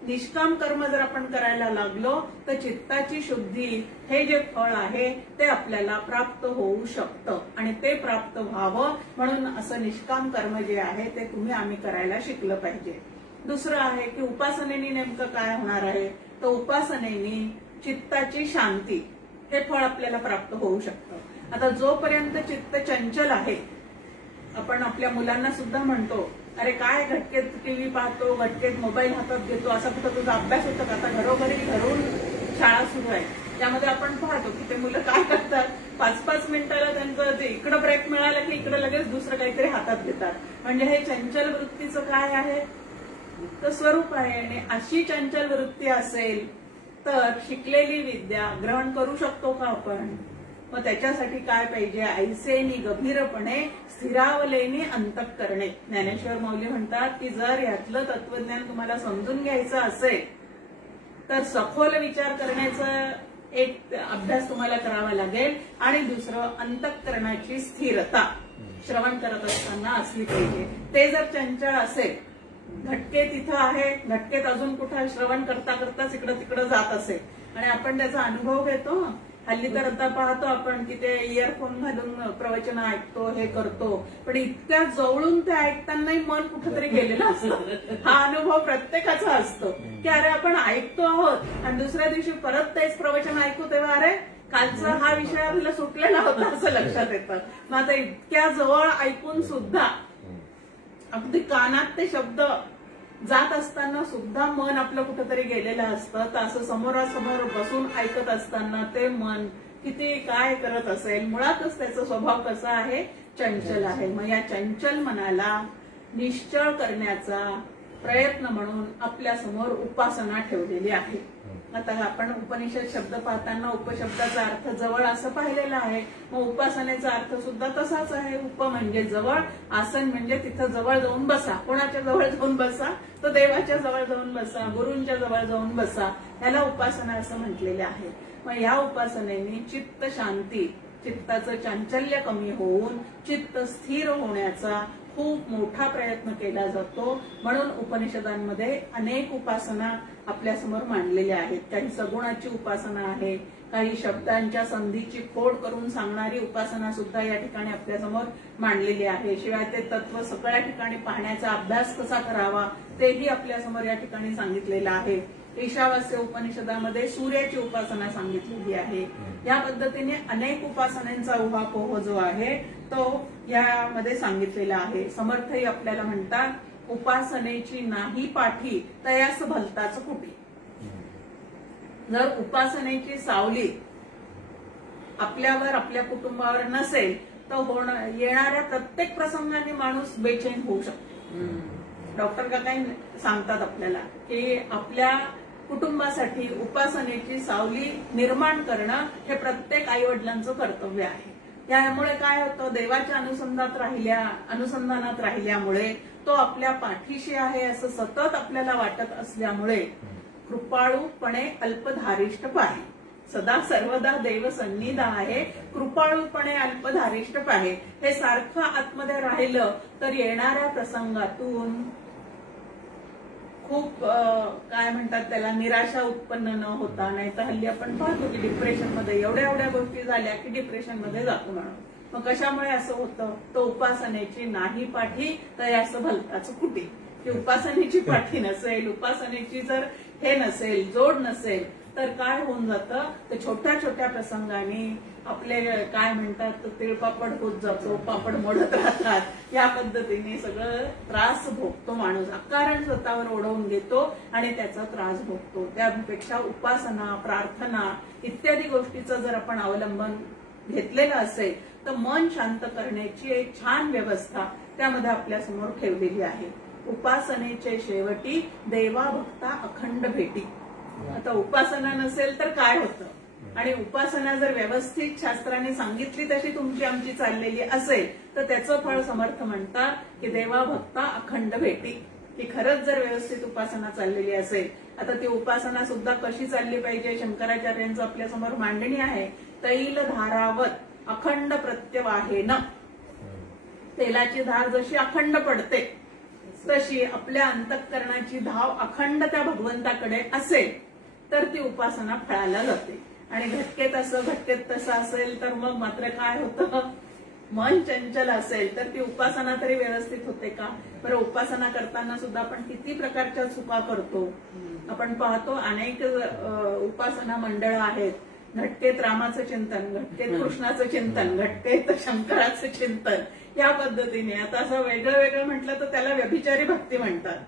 निष्काम कर्म जर आपण करायला लागलो तर चित्ताची शुद्धी हे जे फळ आहे ते आपल्याला प्राप्त होऊ शकतं आणि ते प्राप्त व्हावं म्हणून असं निष्काम कर्म जे आहे ते तुम्ही आम्ही करायला शिकलं पाहिजे. दुसरं आहे की उपासनेने नेमकं काय होणार आहे तर उपासनेने चित्ताची शांती हे फळ आपल्याला प्राप्त होऊ शकतं. आता जोपर्यंत चित्त चंचल आहे आपण आपल्या मुलांना सुद्धा म्हणतो, अरे काय घटकेत टीव्ही पाहतो, घटकेत मोबाईल हातात घेतो, असा कुठं तुझा अभ्यास होतो का? आता घरून शाळा सुरू आहे, त्यामध्ये आपण पाहतो की ते मुलं काय करतात, 5-5 मिनिटाला त्यांचं ते इकडं ब्रेक मिळाला की इकडं लगेच दुसरं काहीतरी हातात घेतात. म्हणजे हे चंचल वृत्तीचं काय आहे तर स्वरूप आहे. आणि अशी चंचल वृत्ती असेल तर शिकलेली विद्या ग्रहण करू शकतो का आपण? मग त्याच्यासाठी काय पाहिजे? ऐसेनी गंभीरपणे स्थिरावलेनी अंतःकरणे. ज्ञानेश्वर माऊली म्हणतात की जर यातलं तत्वज्ञान तुम्हाला समजून घ्यायचं असेल तर सखोल विचार करण्याचा एक अभ्यास तुम्हाला करावा लागेल. आणि दुसरं, अंतःकरणाची स्थिरता श्रवण करत असताना असली पाहिजे. ते जर चंचल असेल, घटके तिथं आहे, घटकेत अजून कुठं श्रवण करता करताच इकडं तिकडं जात असेल आणि आपण त्याचा अनुभव घेतो. हल्ली तर आता पाहतो आपण की ते इयरफोन घालून प्रवचन ऐकतो, हे करतो, पण इतक्या जवळून ते ऐकतानाही मन कुठेतरी गेलेलं असतं. हा अनुभव प्रत्येकाचा असतो की अरे आपण ऐकतो आहोत आणि दुसऱ्या दिवशी परत तेच प्रवचन ऐकू तेव्हा अरे कालचा हा विषय आपल्याला सुटलेला होता असं लक्षात येतं. मग आता इतक्या जवळ ऐकून सुद्धा अगदी कानात ते शब्द जात असताना सुद्धा मन आपलं कुठंतरी गेलेलं असतं. तर असं समोरासमोर बसून ऐकत असताना ते मन किती काय करत असेल? मुळातच त्याचा स्वभाव कसा आहे? चंचल आहे. मग या चंचल मनाला निश्चळ करण्याचा प्रयत्न म्हणून आपल्या समोर उपासना ठेवलेली आहे. आता आपण उपनिषद शब्द पाहताना उपशब्दाचा अर्थ जवळ असं पाहिलेला आहे. मग उपासनेचा अर्थ सुद्धा तसाच आहे. उप म्हणजे जवळ, आसन म्हणजे तिथं जवळ जाऊन बसा. कोणाच्या जवळ जाऊन बसा? तर देवाच्या जवळ जाऊन बसा, गुरूंच्या जवळ जाऊन बसा. याला उपासना असं म्हटलेलं आहे. मग या उपासनेने चित्त शांती, चित्ताचं चांचल्य कमी होऊन चित्त स्थिर होण्याचा खूप मोठा प्रयत्न केला जातो. म्हणून उपनिषदांमध्ये अनेक उपासना आपल्या समोर मांडलेल्या आहेत. काही सगुणाची उपासना आहे, काही शब्दांच्या संधीची फोड करून सांगणारी उपासना सुद्धा या ठिकाणी आपल्या समोर मांडलेली आहे. शिवाय ते तत्व सगळ्या ठिकाणी पाहण्याचा अभ्यास कसा करावा तेही आपल्या समोर या ठिकाणी सांगितलेलं आहे. ईशावास्य उपनिषदामध्ये सूर्याची उपासना सांगितलेली आहे. या पद्धतीने अनेक उपासनांचा उहापोह जो आहे तो यामध्ये सांगितलेला आहे. समर्थही आपल्याला म्हणतात, उपासनेची नाही पाठी तयास भलताच कुटी. जर उपासनेची सावली आपल्यावर, आपल्या कुटुंबावर नसेल तर येणाऱ्या प्रत्येक प्रसंगाने माणूस बेचैन होऊ शकतो. डॉक्टर काकाई सांगतात आपल्याला की आपल्या कुटुंबासाठी उपासनेची सावली निर्माण करणं हे प्रत्येक आई वडिलांचं कर्तव्य आहे. त्यामुळे काय होतं, देवाच्या अनुसंधानात राहिल्यामुळे तो आपल्या पाठीशी आहे असं सतत आपल्याला वाटत असल्यामुळे कृपाळूपणे अल्पधारिष्ट पाहे. सदा सर्वदा देव सन्निध आहे, कृपाळूपणे अल्पधारिष्ट पाहे. हे सारखं आतमध्ये राहिलं तर येणाऱ्या प्रसंगातून खूप काय म्हणतात त्याला, निराशा उत्पन्न न होता. नाही तर हल्ली आपण पाहतो की डिप्रेशनमध्ये एवढ्या गोष्टी झाल्या की डिप्रेशनमध्ये जातो माणूस. मग कशामुळे असं होतं? तो उपासनेची नाही पाठी तर असं भलताच कुटी. की उपासनेची पाठी नसेल, उपासनेची जर हे नसेल, जोड नसेल तर काय होऊन जातं, तर छोट्या छोट्या प्रसंगाने आपले काय म्हणतात तिळपापड होत जातो, पापड मोडत राहतात. या पद्धतीने सगळं त्रास भोगतो माणूस, अकारण स्वतःवर ओढवून घेतो आणि त्याचा त्रास भोगतो. त्यापेक्षा उपासना, प्रार्थना इत्यादी गोष्टीचं जर आपण अवलंबन घेतलेलं असेल तर मन शांत करण्याची एक छान व्यवस्था त्यामध्ये आपल्या समोर ठेवलेली आहे. उपासनेचे शेवटी देवा भक्ता अखंड भेटी. आता उपासना नसेल तर काय होतं? आणि उपासना जर व्यवस्थित शास्त्राने सांगितली तशी तुमची आमची चाललेली असेल तर त्याचं फळ समर्थ म्हणतात की देवा भक्ता अखंड भेटी. की खरंच जर व्यवस्थित उपासना चाललेली असेल. आता ती उपासना सुद्धा कशी चालली पाहिजे, शंकराचार्यांचं आपल्या समोर मांडणी आहे. तैल धारावत अखंड प्रत्यवाहेन. तेलाची धार जशी अखंड पडते तशी आपल्या अंतःकरणाची धाव अखंड त्या भगवंताकडे असेल तर ती उपासना फळाला जाते. आणि घटकेत असं घटकेत तसं असेल तर मग मात्र काय होतं, मन चंचल असेल तर ती उपासना तरी व्यवस्थित होते का? बरं, उपासना करताना सुद्धा आपण किती प्रकारच्या चुका करतो. आपण पाहतो अनेक उपासना मंडळ आहेत घटकेत रामाचं चिंतन, घटकेत कृष्णाचं चिंतन, घटकेत शंकराचं चिंतन, या पद्धतीने. आता असं वेगळं वेगळं म्हटलं तर त्याला व्यभिचारी भक्ती म्हणतात.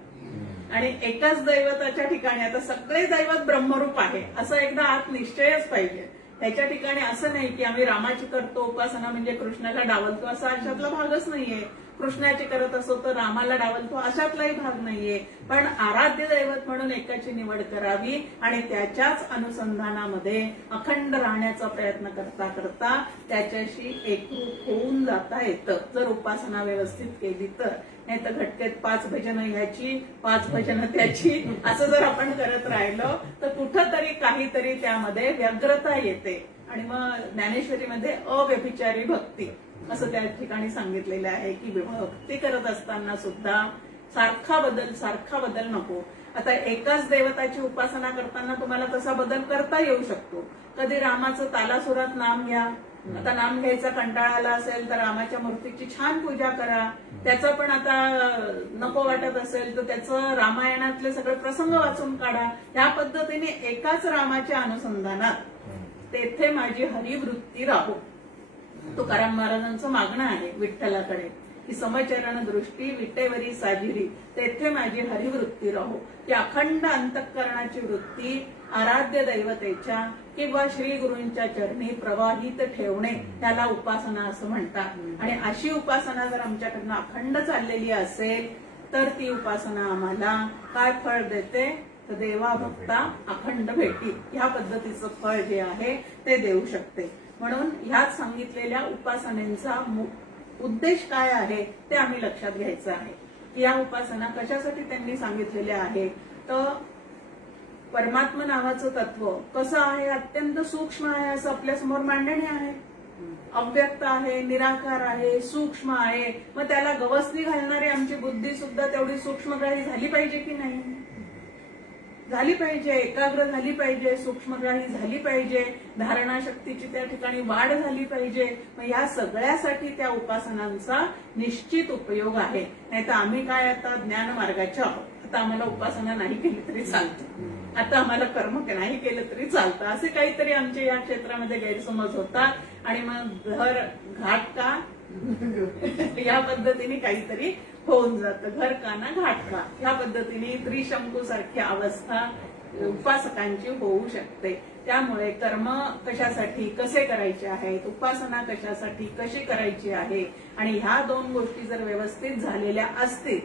आणि एकाच दैवताच्या ठिकाणी आता सगळे दैवत ब्रह्मरूप आहे असं एकदा आत निश्चयच पाहिजे. ह्याच्या ठिकाणी असं नाही की आम्ही रामाची करतो उपासना म्हणजे कृष्णाला डावलतो असा अशातला भागच नाहीये. कृष्णाची करत असो तर रामाला डावलतो अशातलाही भाग नाहीये. पण आराध्य दैवत म्हणून एकाची निवड करावी आणि त्याच्याच अनुसंधानामध्ये अखंड राहण्याचा प्रयत्न करता करता त्याच्याशी एकरूप होऊन जाता येतं जर उपासना व्यवस्थित केली तर. नाही तर घटकेत 5 भजनं ह्याची 5 भजनं त्याची असं जर आपण करत राहिलो तर कुठंतरी काहीतरी त्यामध्ये व्यग्रता येते. आणि मग ज्ञानेश्वरीमध्ये अव्यभिचारी भक्ती असं त्या ठिकाणी सांगितलेलं आहे की भक्ती करत असताना सुद्धा सारखा बदल नको. आता एकाच देवताची उपासना करताना तुम्हाला तसा बदल करता येऊ शकतो. कधी रामाचं तालासुरात नाम घ्या. आता नाम घ्यायचा कंटाळा आला असेल तर रामाच्या मूर्तीची छान पूजा करा. त्याचं पण आता नको वाटत असेल तर त्याचं रामायणातले सगळे प्रसंग वाचून काढा. या पद्धतीने एकाच रामाच्या अनुसंधानात तेथे माझी हरिवृत्ती राहो. तुकाराम महाराजांचं मागणं आहे विठ्ठलाकडे की समचरण दृष्टी विटेवरी साजिरी तेथे माझी हरिवृत्ती राहो. की अखंड अंतःकरणाची वृत्ती आराध्य दैवतेच्या किंवा श्री गुरूंच्या चरणी प्रवाहित ठेवणे त्याला उपासना असं म्हणतात. आणि अशी उपासना जर आमच्याकडनं अखंड चाललेली असेल तर ती उपासना आम्हाला काय फळ देते तर देवा भक्ता अखंड भेटी ह्या पद्धतीचं फळ जे आहे ते देऊ शकते. म्हणून ह्यात सांगितलेल्या उपासनेचा उद्देश काय आहे ते आम्ही लक्षात घ्यायचं आहे. या उपासना कशासाठी त्यांनी सांगितलेल्या आहे तर परमात्मा नावाचं तत्व कसं आहे अत्यंत सूक्ष्म आहे असं आपल्या समोर मांडणे आहे. अव्यक्त आहे, निराकार आहे, सूक्ष्म आहे. मग त्याला गवसणी घालणारी आमची बुद्धी सुद्धा तेवढी सूक्ष्मग्राही झाली पाहिजे की नाही? झाली पाहिजे, एकाग्र झाली पाहिजे, सूक्ष्मग्राही झाली पाहिजे, धारणा शक्तीची त्या ठिकाणी वाढ झाली पाहिजे. मग या सगळ्यासाठी त्या उपासनांचा निश्चित उपयोग आहे. नाही तर आम्ही काय आता ज्ञान मार्गाच्या आहोत. आता आम्हाला उपासना नाही केली तरी चालतं, आता आम्हाला कर्म नाही केलं तरी चालतं असे काहीतरी आमच्या या क्षेत्रामध्ये गैरसमज होतात. आणि मग घर घाट का या पद्धतीने काहीतरी होऊन जातं. घर का ना घाट का ह्या पद्धतीने त्रिशंकू सारखी अवस्था उपासकांची होऊ शकते. त्यामुळे कर्म कशासाठी कसे करायचे आहेत, उपासना कशासाठी कशी करायची आहे आणि ह्या 2 गोष्टी जर व्यवस्थित झालेल्या असतील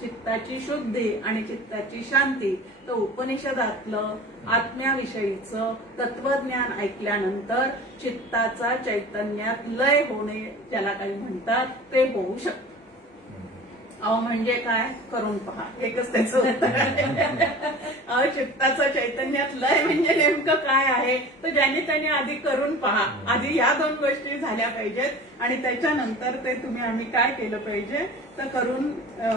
चित्ताची शुद्धी आणि चित्ताची शांती तर उपनिषदातलं आत्म्याविषयीचं तत्वज्ञान ऐकल्यानंतर चित्ताचा चैतन्यात लय होणे ज्याला काही म्हणतात ते होऊ शकतं. अहो म्हणजे काय करून पहा एकच त्याचं उत्तर आहे. चित्ताचं चैतन्यात लय म्हणजे नेमकं काय आहे तर ज्याने त्याने आधी करून पहा. आधी या 2 गोष्टी झाल्या पाहिजेत आणि त्याच्यानंतर ते आम्ही काय केलं पाहिजे तर करून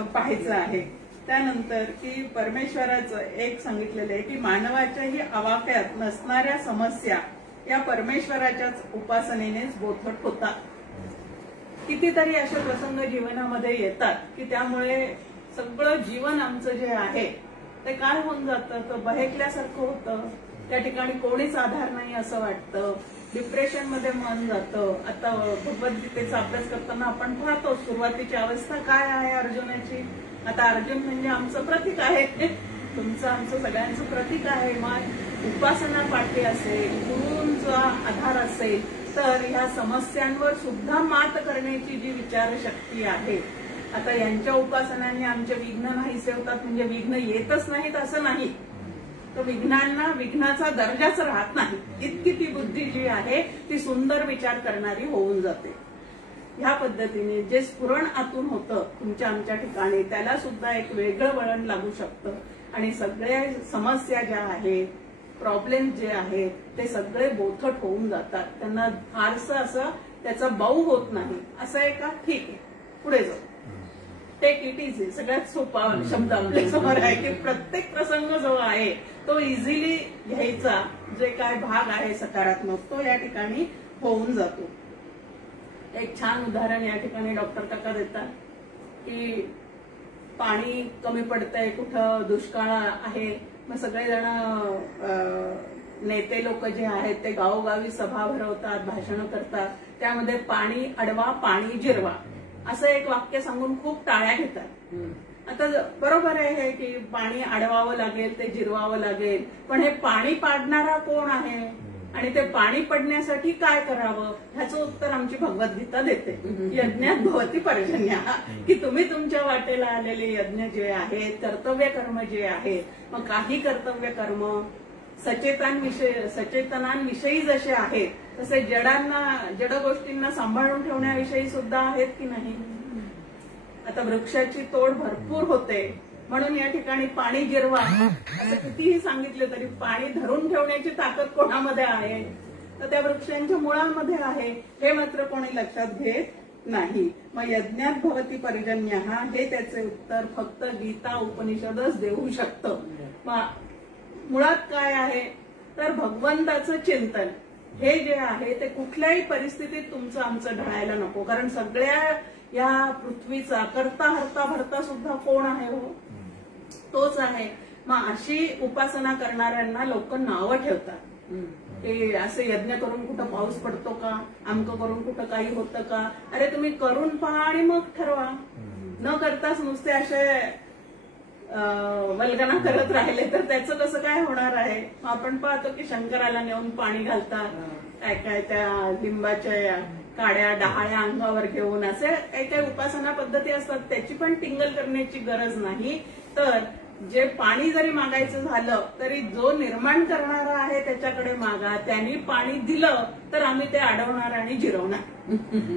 पाहायचं आहे. त्यानंतर की परमेश्वराचं एक सांगितलेलं आहे की मानवाच्याही आवाक्यात नसणाऱ्या समस्या या परमेश्वराच्याच उपासनेनेच बोथट होतात. कितीतरी असे प्रसंग जीवनामध्ये येतात की त्यामुळे सगळं जीवन आमचं जे आहे ते काय होऊन जातं तर बहेकल्यासारखं होतं. त्या ठिकाणी कोणीच आधार नाही असं वाटतं. डिप्रेशन मध्ये मन जातं. आता भगवद्गीतेचा अभ्यास करताना आपण पाहतो सुरुवातीची अवस्था काय आहे अर्जुनाची. आता अर्जुन म्हणजे आमचं प्रतीक आहे, तुमचं आमचं सगळ्यांचं प्रतीक आहे. मग उपासना पाठी असेल, गुरूंचा आधार असेल तर ह्या समस्यांवर सुद्धा मात करण्याची जी विचारशक्ती आहे. आता यांच्या उपासनांनी आमचे विघ्न नाहीसे होतात म्हणजे विघ्न येतच नाहीत असं नाही तर विघ्नांना विघ्नाचा दर्जाच राहत नाही. इतकी ती बुद्धी जी आहे ती सुंदर विचार करणारी होऊन जाते. ह्या पद्धतीने जे स्फुरण आतून होतं तुमच्या आमच्या ठिकाणी त्याला सुद्धा एक वेगळं वळण लागू शकतं आणि सगळ्या समस्या ज्या आहेत प्रॉब्लेम जे आहेत ते सगळे बोथट होऊन जातात. त्यांना फारसं असं त्याचा बाऊ होत नाही. असं आहे का ठीक आहे पुढे जाऊ. टेक इट इझी सगळ्यात सोपा शब्द आपल्या समोर आहे की प्रत्येक प्रसंग जो आहे तो इझिली घ्यायचा. जे काय भाग आहे सकारात्मक तो या ठिकाणी होऊन जातो. एक छान उदाहरण या ठिकाणी डॉक्टर काका देतात की पाणी कमी पडतंय, कुठं दुष्काळ आहे. मग सगळेजण नेते लोक जे आहेत ते गावोगावी सभा भरवतात, भाषणं करतात, त्यामध्ये पाणी अडवा पाणी जिरवा असं एक वाक्य सांगून खूप टाळ्या घेतात. आता बरोबर आहे की पाणी अडवावं लागेल, ते जिरवावं लागेल, पण हे पाणी पाडणारा कोण आहे आणि ते पाणी पडण्यासाठी काय करावं ह्याचं उत्तर आमची भगवद्गीता देते. यज्ञात भवती पर्जन्या, की तुम्ही तुमच्या वाटेला आलेले यज्ञ जे आहेत, कर्तव्य कर्म जे आहेत, मग काही कर्तव्य कर्म सचेतनांविषयी जसे आहेत तसे जड गोष्टींना सांभाळून ठेवण्याविषयी सुद्धा आहेत की नाही. आता वृक्षाची तोड भरपूर होते म्हणून या ठिकाणी पाणी जिरवा असं कितीही सांगितले तरी पाणी धरून ठेवण्याची ताकद कोणामध्ये आहे तर त्या वृक्षांच्या मुळांमध्ये आहे, हे मात्र कोणी लक्षात घेत नाही. मग यज्ञात भवती पर्जन्य हे त्याचे उत्तर फक्त गीता उपनिषदच देऊ शकतं. मग मुळात काय आहे तर भगवंताचं चिंतन हे जे आहे ते कुठल्याही परिस्थितीत तुमचं आमचं ढळायला नको, कारण सगळ्या या पृथ्वीचा करता हरता भरता सुद्धा कोण आहे हो, तोच आहे. मग अशी उपासना करणाऱ्यांना लोक नावं ठेवतात की असे यज्ञ करून कुठं पाऊस पडतो का, अमकं करून कुठं काही होतं का. अरे तुम्ही करून पहा आणि मग ठरवा, न करताच नुसते असे वल्गना करत राहिले तर त्याचं कसं काय होणार आहे. आपण पाहतो की शंकराला नेऊन पाणी घालतात, काय काय त्या लिंबाच्या काड्या डहाळ्या अंगावर घेऊन, असे काही काही उपासना पद्धती असतात. त्याची पण टिंगल करण्याची गरज नाही. तर जे पाणी जरी मागायचं झालं तरी जो निर्माण करणारा आहे त्याच्याकडे मागा. त्यांनी पाणी दिलं तर आम्ही ते अडवणार आणि जिरवणार,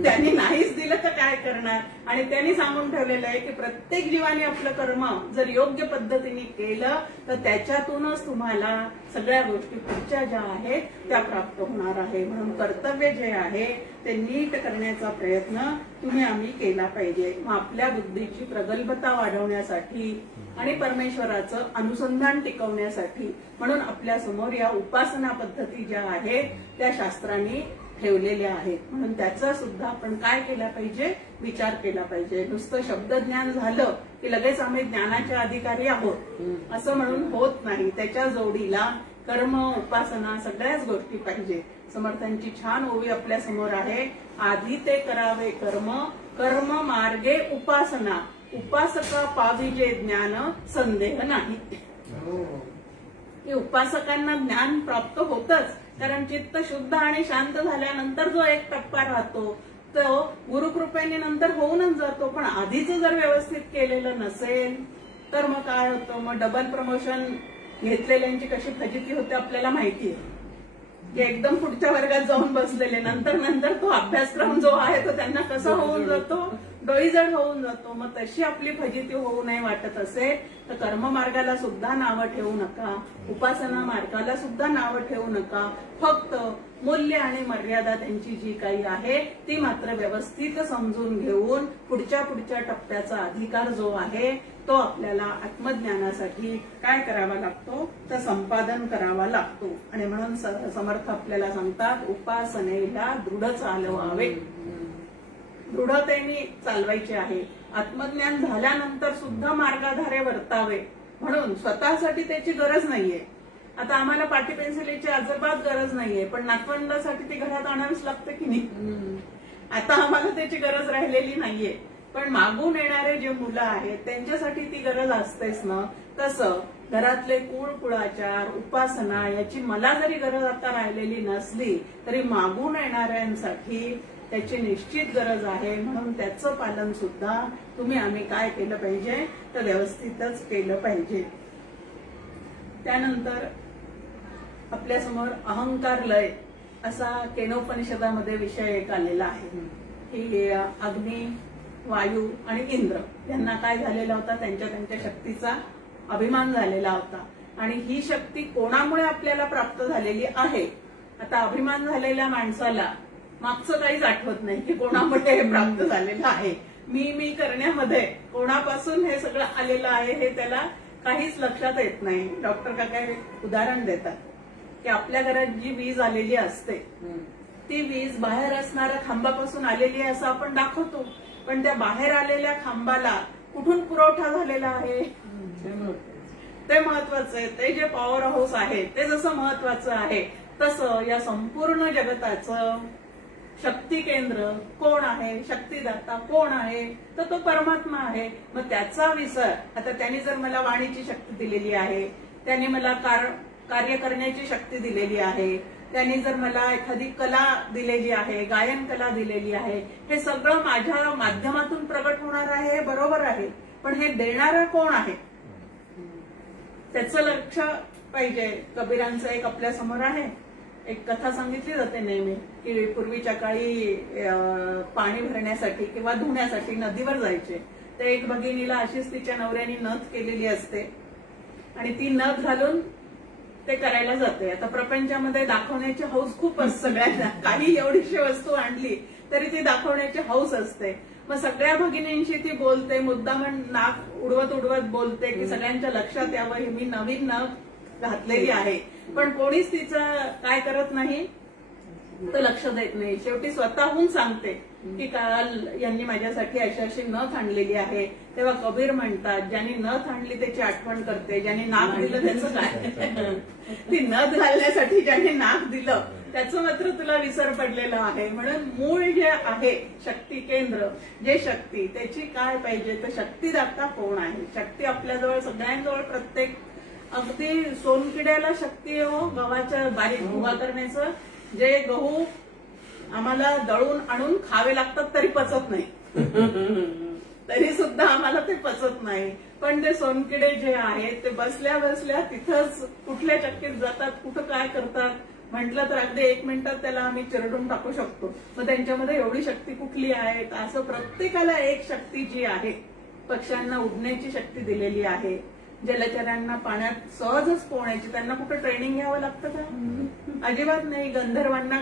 त्यांनी नाहीच दिलं तर काय करणार. आणि त्यांनी सांगून ठेवलेलं आहे की प्रत्येक जीवाने आपलं कर्म जर योग्य पद्धतीने केलं तर त्याच्यातूनच तुम्हाला सगळ्या गोष्टी पुढच्या ज्या आहेत त्या प्राप्त होणार आहे. म्हणून कर्तव्य जे आहे ते नीट करण्याचा प्रयत्न तुम्ही आम्ही केला पाहिजे. मग आपल्या बुद्धीची प्रगल्भता वाढवण्यासाठी आणि परमेश्वराचं अनुसंधान टिकवण्यासाठी म्हणून आपल्या समोर या उपासना पद्धती ज्या आहेत त्या शास्त्रांनी ठेवलेल्या आहेत. म्हणून त्याचा सुद्धा आपण काय केला पाहिजे, विचार केला पाहिजे. नुसतं शब्दज्ञान झालं की लगेच आम्ही ज्ञानाचे अधिकारी आहोत असं म्हणून होत नाही. त्याच्या जोडीला कर्म उपासना सगळ्याच गोष्टी पाहिजे. समर्थांची छान ओवी आपल्या समोर आहे. आधी ते करावे कर्म, कर्म मार्गे उपासना, उपासका पाविजे ज्ञान संदेह नाही. की उपासकांना ज्ञान प्राप्त होतच, कारण चित्त शुद्ध आणि शांत झाल्यानंतर जो एक टप्पा राहतो तो गुरुकृपेने नंतर होऊनच जातो. पण आधीच जर व्यवस्थित केलेलं नसेल तर मग काय होतं, मग डबल प्रमोशन घेतलेल्यांची कशी फजिती होते आपल्याला माहिती आहे. की एकदम पुढच्या वर्गात जाऊन बसलेले नंतर तो अभ्यासक्रम जो आहे तो त्यांना कसा होऊन जातो, डोईजड होऊन जातो. मग तशी आपली फजिती होऊ नये वाटत असेल तर कर्म मार्गाला सुद्धा नावं ठेवू नका, उपासना मार्गाला सुद्धा नावं ठेवू नका. फक्त मूल्य आणि मर्यादा त्यांची जी काही आहे ती मात्र व्यवस्थित समजून घेऊन पुढच्या टप्प्याचा अधिकार जो आहे तो आपल्याला आत्मज्ञानासाठी काय करावा लागतो तर संपादन करावा लागतो. आणि म्हणून समर्थ आपल्याला सांगतात उपासनेला दृढ चालवावे, दृढतेने चालवायचे आहे. आत्मज्ञान झाल्यानंतर सुद्धा मार्गाधारे वर्तावे. म्हणून स्वतःसाठी त्याची गरज नाहीये. आता आम्हाला पाटी पेन्सिलीची अजिबात गरज नाहीये, पण नातवंडासाठी ती घरात आणावीच लागते की नाही. आता आम्हाला त्याची गरज राहिलेली नाहीये, पण मागून येणारे जे मुलं आहेत त्यांच्यासाठी ती गरज असतेच ना. तसं घरातले कुळाचार उपासना याची मला जरी गरज आता राहिलेली नसली तरी मागून येणाऱ्यांसाठी त्याची निश्चित गरज आहे. म्हणून त्याचं पालन सुद्धा तुम्ही आम्ही काय केलं पाहिजे तर व्यवस्थितच केलं पाहिजे. त्यानंतर आपल्यासमोर अहंकार लय असा केनोपनिषदामध्ये विषय एक आलेला आहे की अग्नी, वायू आणि इंद्र यांना काय झालेला होता, त्यांच्या शक्तीचा अभिमान झालेला होता. आणि ही शक्ती कोणामुळे आपल्याला प्राप्त झालेली आहे. आता अभिमान झालेल्या माणसाला मागचं काहीच आठवत नाही की कोणामुळे हे प्राप्त झालेलं आहे. मी करण्यामध्ये कोणापासून हे सगळं आलेलं आहे हे त्याला काहीच लक्षात येत नाही. डॉक्टर काका हे उदाहरण देतात की आपल्या घरात जी वीज आलेली असते ती वीज बाहेर असणाऱ्या खांबापासून आलेली आहे असं आपण दाखवतो, पण त्या बाहेर आलेल्या खांबाला कुठून पुरवठा झालेला आहे ते महत्वाचं आहे, ते जे पॉवर हाऊस आहे ते जसं महत्वाचं आहे तसं या संपूर्ण जगताचं शक्ती केंद्र कोण आहे, शक्तिदाता कोण आहे, तर तो परमात्मा आहे. मग त्याचा विसर, आता त्यांनी जर मला वाणीची शक्ती दिलेली आहे, त्यांनी मला कार्य करण्याची शक्ती दिलेली आहे, त्यांनी जर मला एखादी कला दिलेली आहे, गायन कला दिलेली आहे, हे सगळं माझ्या माध्यमातून प्रगट होणार आहे, हे बरोबर आहे. पण हे देणारा कोण आहे त्याचं लक्ष पाहिजे. कबीरांचं एक आपल्या समोर आहे, एक कथा सांगितली जाते नेहमी की पूर्वीच्या काळी पाणी भरण्यासाठी किंवा धुण्यासाठी नदीवर जायचे. तर एक भगिनीला अशीच तिच्या नवऱ्याने नथ केलेली असते आणि ती नथ घालून ते करायला जाते. आता प्रपंचामध्ये दाखवण्याची हौस खूप असते सगळ्यांना, काही एवढीशी वस्तू आणली तरी ती दाखवण्याची हौस असते. मग सगळ्या भगिनींशी ती बोलते, मुद्दाम नाक उडवत उडवत बोलते की सगळ्यांच्या लक्षात यावं मी नवीन नथ घातलेली आहे. पण कोणीच तिचं काय करत नाही, तर लक्ष देत नाही. शेवटी स्वतःहून सांगते की काल यांनी माझ्यासाठी अशी अशी नथ आणलेली आहे. तेव्हा कबीर म्हणतात, ज्यांनी नथ आणली त्याची आठवण करते, ज्यांनी नाक दिलं त्याचं काय. ती नथ घालण्यासाठी ज्यांनी नाक दिलं त्याचं मात्र तुला विसर पडलेला आहे. म्हणून मूळ जे आहे शक्ती केंद्र, जे शक्ती त्याची काय पाहिजे, तर शक्तिदाता कोण आहे. शक्ती आपल्याजवळ सगळ्यांजवळ, प्रत्येक अगदी सोनकिड्याला शक्ती हो गव्हाच्या बारीक भुगा करण्याचं. जे गहू आम्हाला दळून आणून खावे लागतात तरी पचत नाही, तरी सुद्धा आम्हाला ते पचत नाही. पण ते सोनकिडे जे आहेत ते बसल्या बसल्या तिथंच कुठल्या चक्कीत जातात, कुठं काय करतात म्हटलं तर अगदी 1 मिनिटात त्याला आम्ही चिरडून टाकू शकतो. मग त्यांच्यामध्ये एवढी शक्ती कुठली आहे. असं प्रत्येकाला एक शक्ती जी आहे, पक्ष्यांना उडण्याची शक्ती दिलेली आहे, जलचरांना पाण्यात सहजच पोहण्याची, त्यांना कुठं ट्रेनिंग घ्यावं लागतं का, अजिबात नाही. गंधर्वांना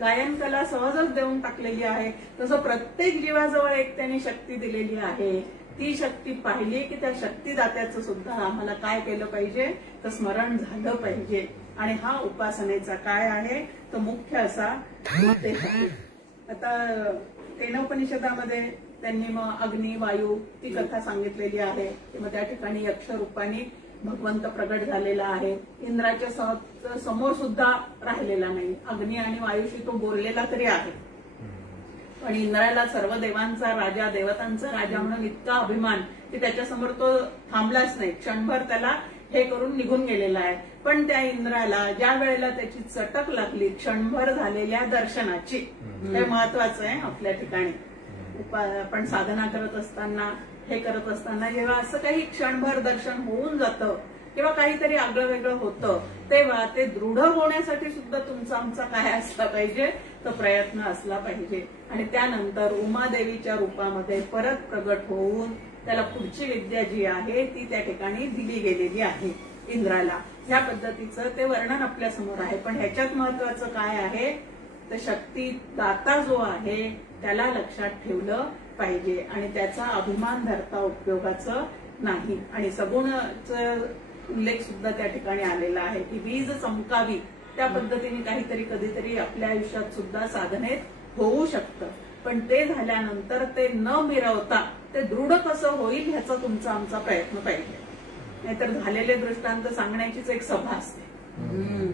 गायन कला सहजच देऊन टाकलेली आहे. तसं प्रत्येक जीवाजवळ एक त्यांनी शक्ती दिलेली आहे. ती शक्ती पाहिली की त्या शक्तिदात्याचं सुद्धा आम्हाला काय केलं पाहिजे, तर स्मरण झालं पाहिजे. आणि हा उपासनेचा काय आहे, तर मुख्य असा उद्देश आहे. आता तेनोपनिषदामध्ये त्यांनी मग अग्नी वायू ती कथा सांगितलेली आहे. मग त्या ठिकाणी यक्षरूपाने भगवंत प्रगट झालेला आहे. इंद्राच्या समोर सुद्धा राहिलेला नाही. अग्नी आणि वायूशी तो बोललेला तरी आहे, पण इंद्राला सर्व देवांचा राजा, देवतांचा राजा म्हणून इतका अभिमान की त्याच्यासमोर तो थांबलाच नाही. क्षणभर त्याला हे करून निघून गेलेला आहे. पण त्या इंद्राला ज्या वेळेला त्याची चटक लागली क्षणभर झालेल्या दर्शनाची, हे महत्वाचं आहे आपल्या ठिकाणी. आपण साधना करत असताना, हे करत असताना जेव्हा असं काही क्षणभर दर्शन होऊन जातं किंवा काहीतरी आगळं वेगळं होतं, तेव्हा ते दृढ होण्यासाठी सुद्धा तुमचा आमचा काय असला पाहिजे, तर प्रयत्न असला पाहिजे. आणि त्यानंतर उमादेवीच्या रूपामध्ये परत प्रगट होऊन त्याला पुढची विद्या जी आहे ती त्या ठिकाणी दिली गेलेली आहे इंद्राला. ह्या पद्धतीचं ते वर्णन आपल्या समोर आहे. पण ह्याच्यात महत्वाचं काय आहे, तर शक्तिदाता जो आहे त्याला लक्षात ठेवलं पाहिजे आणि त्याचा अभिमान धरता उपयोगाचं नाही. आणि सगुणाचा उल्लेख सुद्धा त्या ठिकाणी आलेला आहे की वीज चमकावी, त्या पद्धतीने काहीतरी कधीतरी आपल्या आयुष्यात सुद्धा साधनेत होऊ शकतं. पण ते झाल्यानंतर ते न मिरवता ते दृढ कसं होईल ह्याचा तुमचा आमचा प्रयत्न पाहिजे. नाहीतर झालेले दृष्टांत सांगण्याचीच एक सभा असते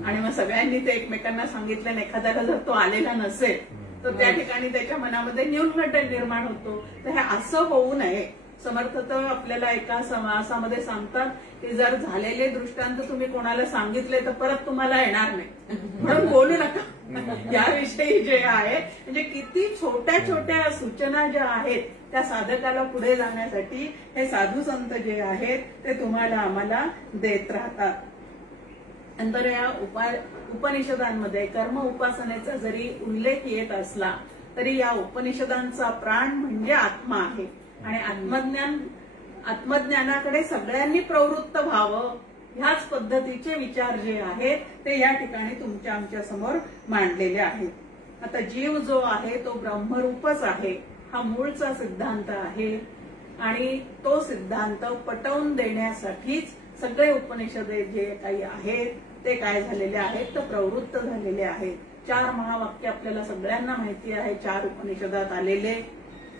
आणि मग सगळ्यांनी ते एकमेकांना सांगितलं आणि एखाद्याला जर तो आलेला नसेल तर त्या ठिकाणी त्याच्या मनामध्ये न्यूनगंड निर्माण होतो. तर हे असं होऊ नये. समर्थ तर आपल्याला एका समासामध्ये सांगतात की जर झालेले दृष्टांत तुम्ही कोणाला सांगितले तर परत तुम्हाला येणार नाही, म्हणून बोलू नका याविषयी. जे आहे म्हणजे किती छोट्या छोट्या सूचना ज्या आहेत त्या साधकाला पुढे जाण्यासाठी हे साधू संत जे आहेत ते तुम्हाला आम्हाला देत राहतात. नंतर या उपनिषदांमध्ये कर्म उपासनेचा जरी उल्लेख येत असला तरी या उपनिषदांचा प्राण म्हणजे आत्मा आहे आणि आत्मज्ञानाकडे सगळ्यांनी प्रवृत्त व्हावं, ह्याच पद्धतीचे विचार जे आहेत ते या ठिकाणी तुमच्या आमच्या समोर मांडलेले आहेत. आता जीव जो आहे तो ब्रह्मरूपच आहे, हा मूळचा सिद्धांत आहे आणि तो सिद्धांत पटवून देण्यासाठीच सगळे उपनिषदे जे काही आहेत ते काय झालेले आहेत, तर प्रवृत्त झालेले आहेत. 4 महावाक्य आपल्याला सगळ्यांना माहिती आहे, 4 उपनिषदात आलेले.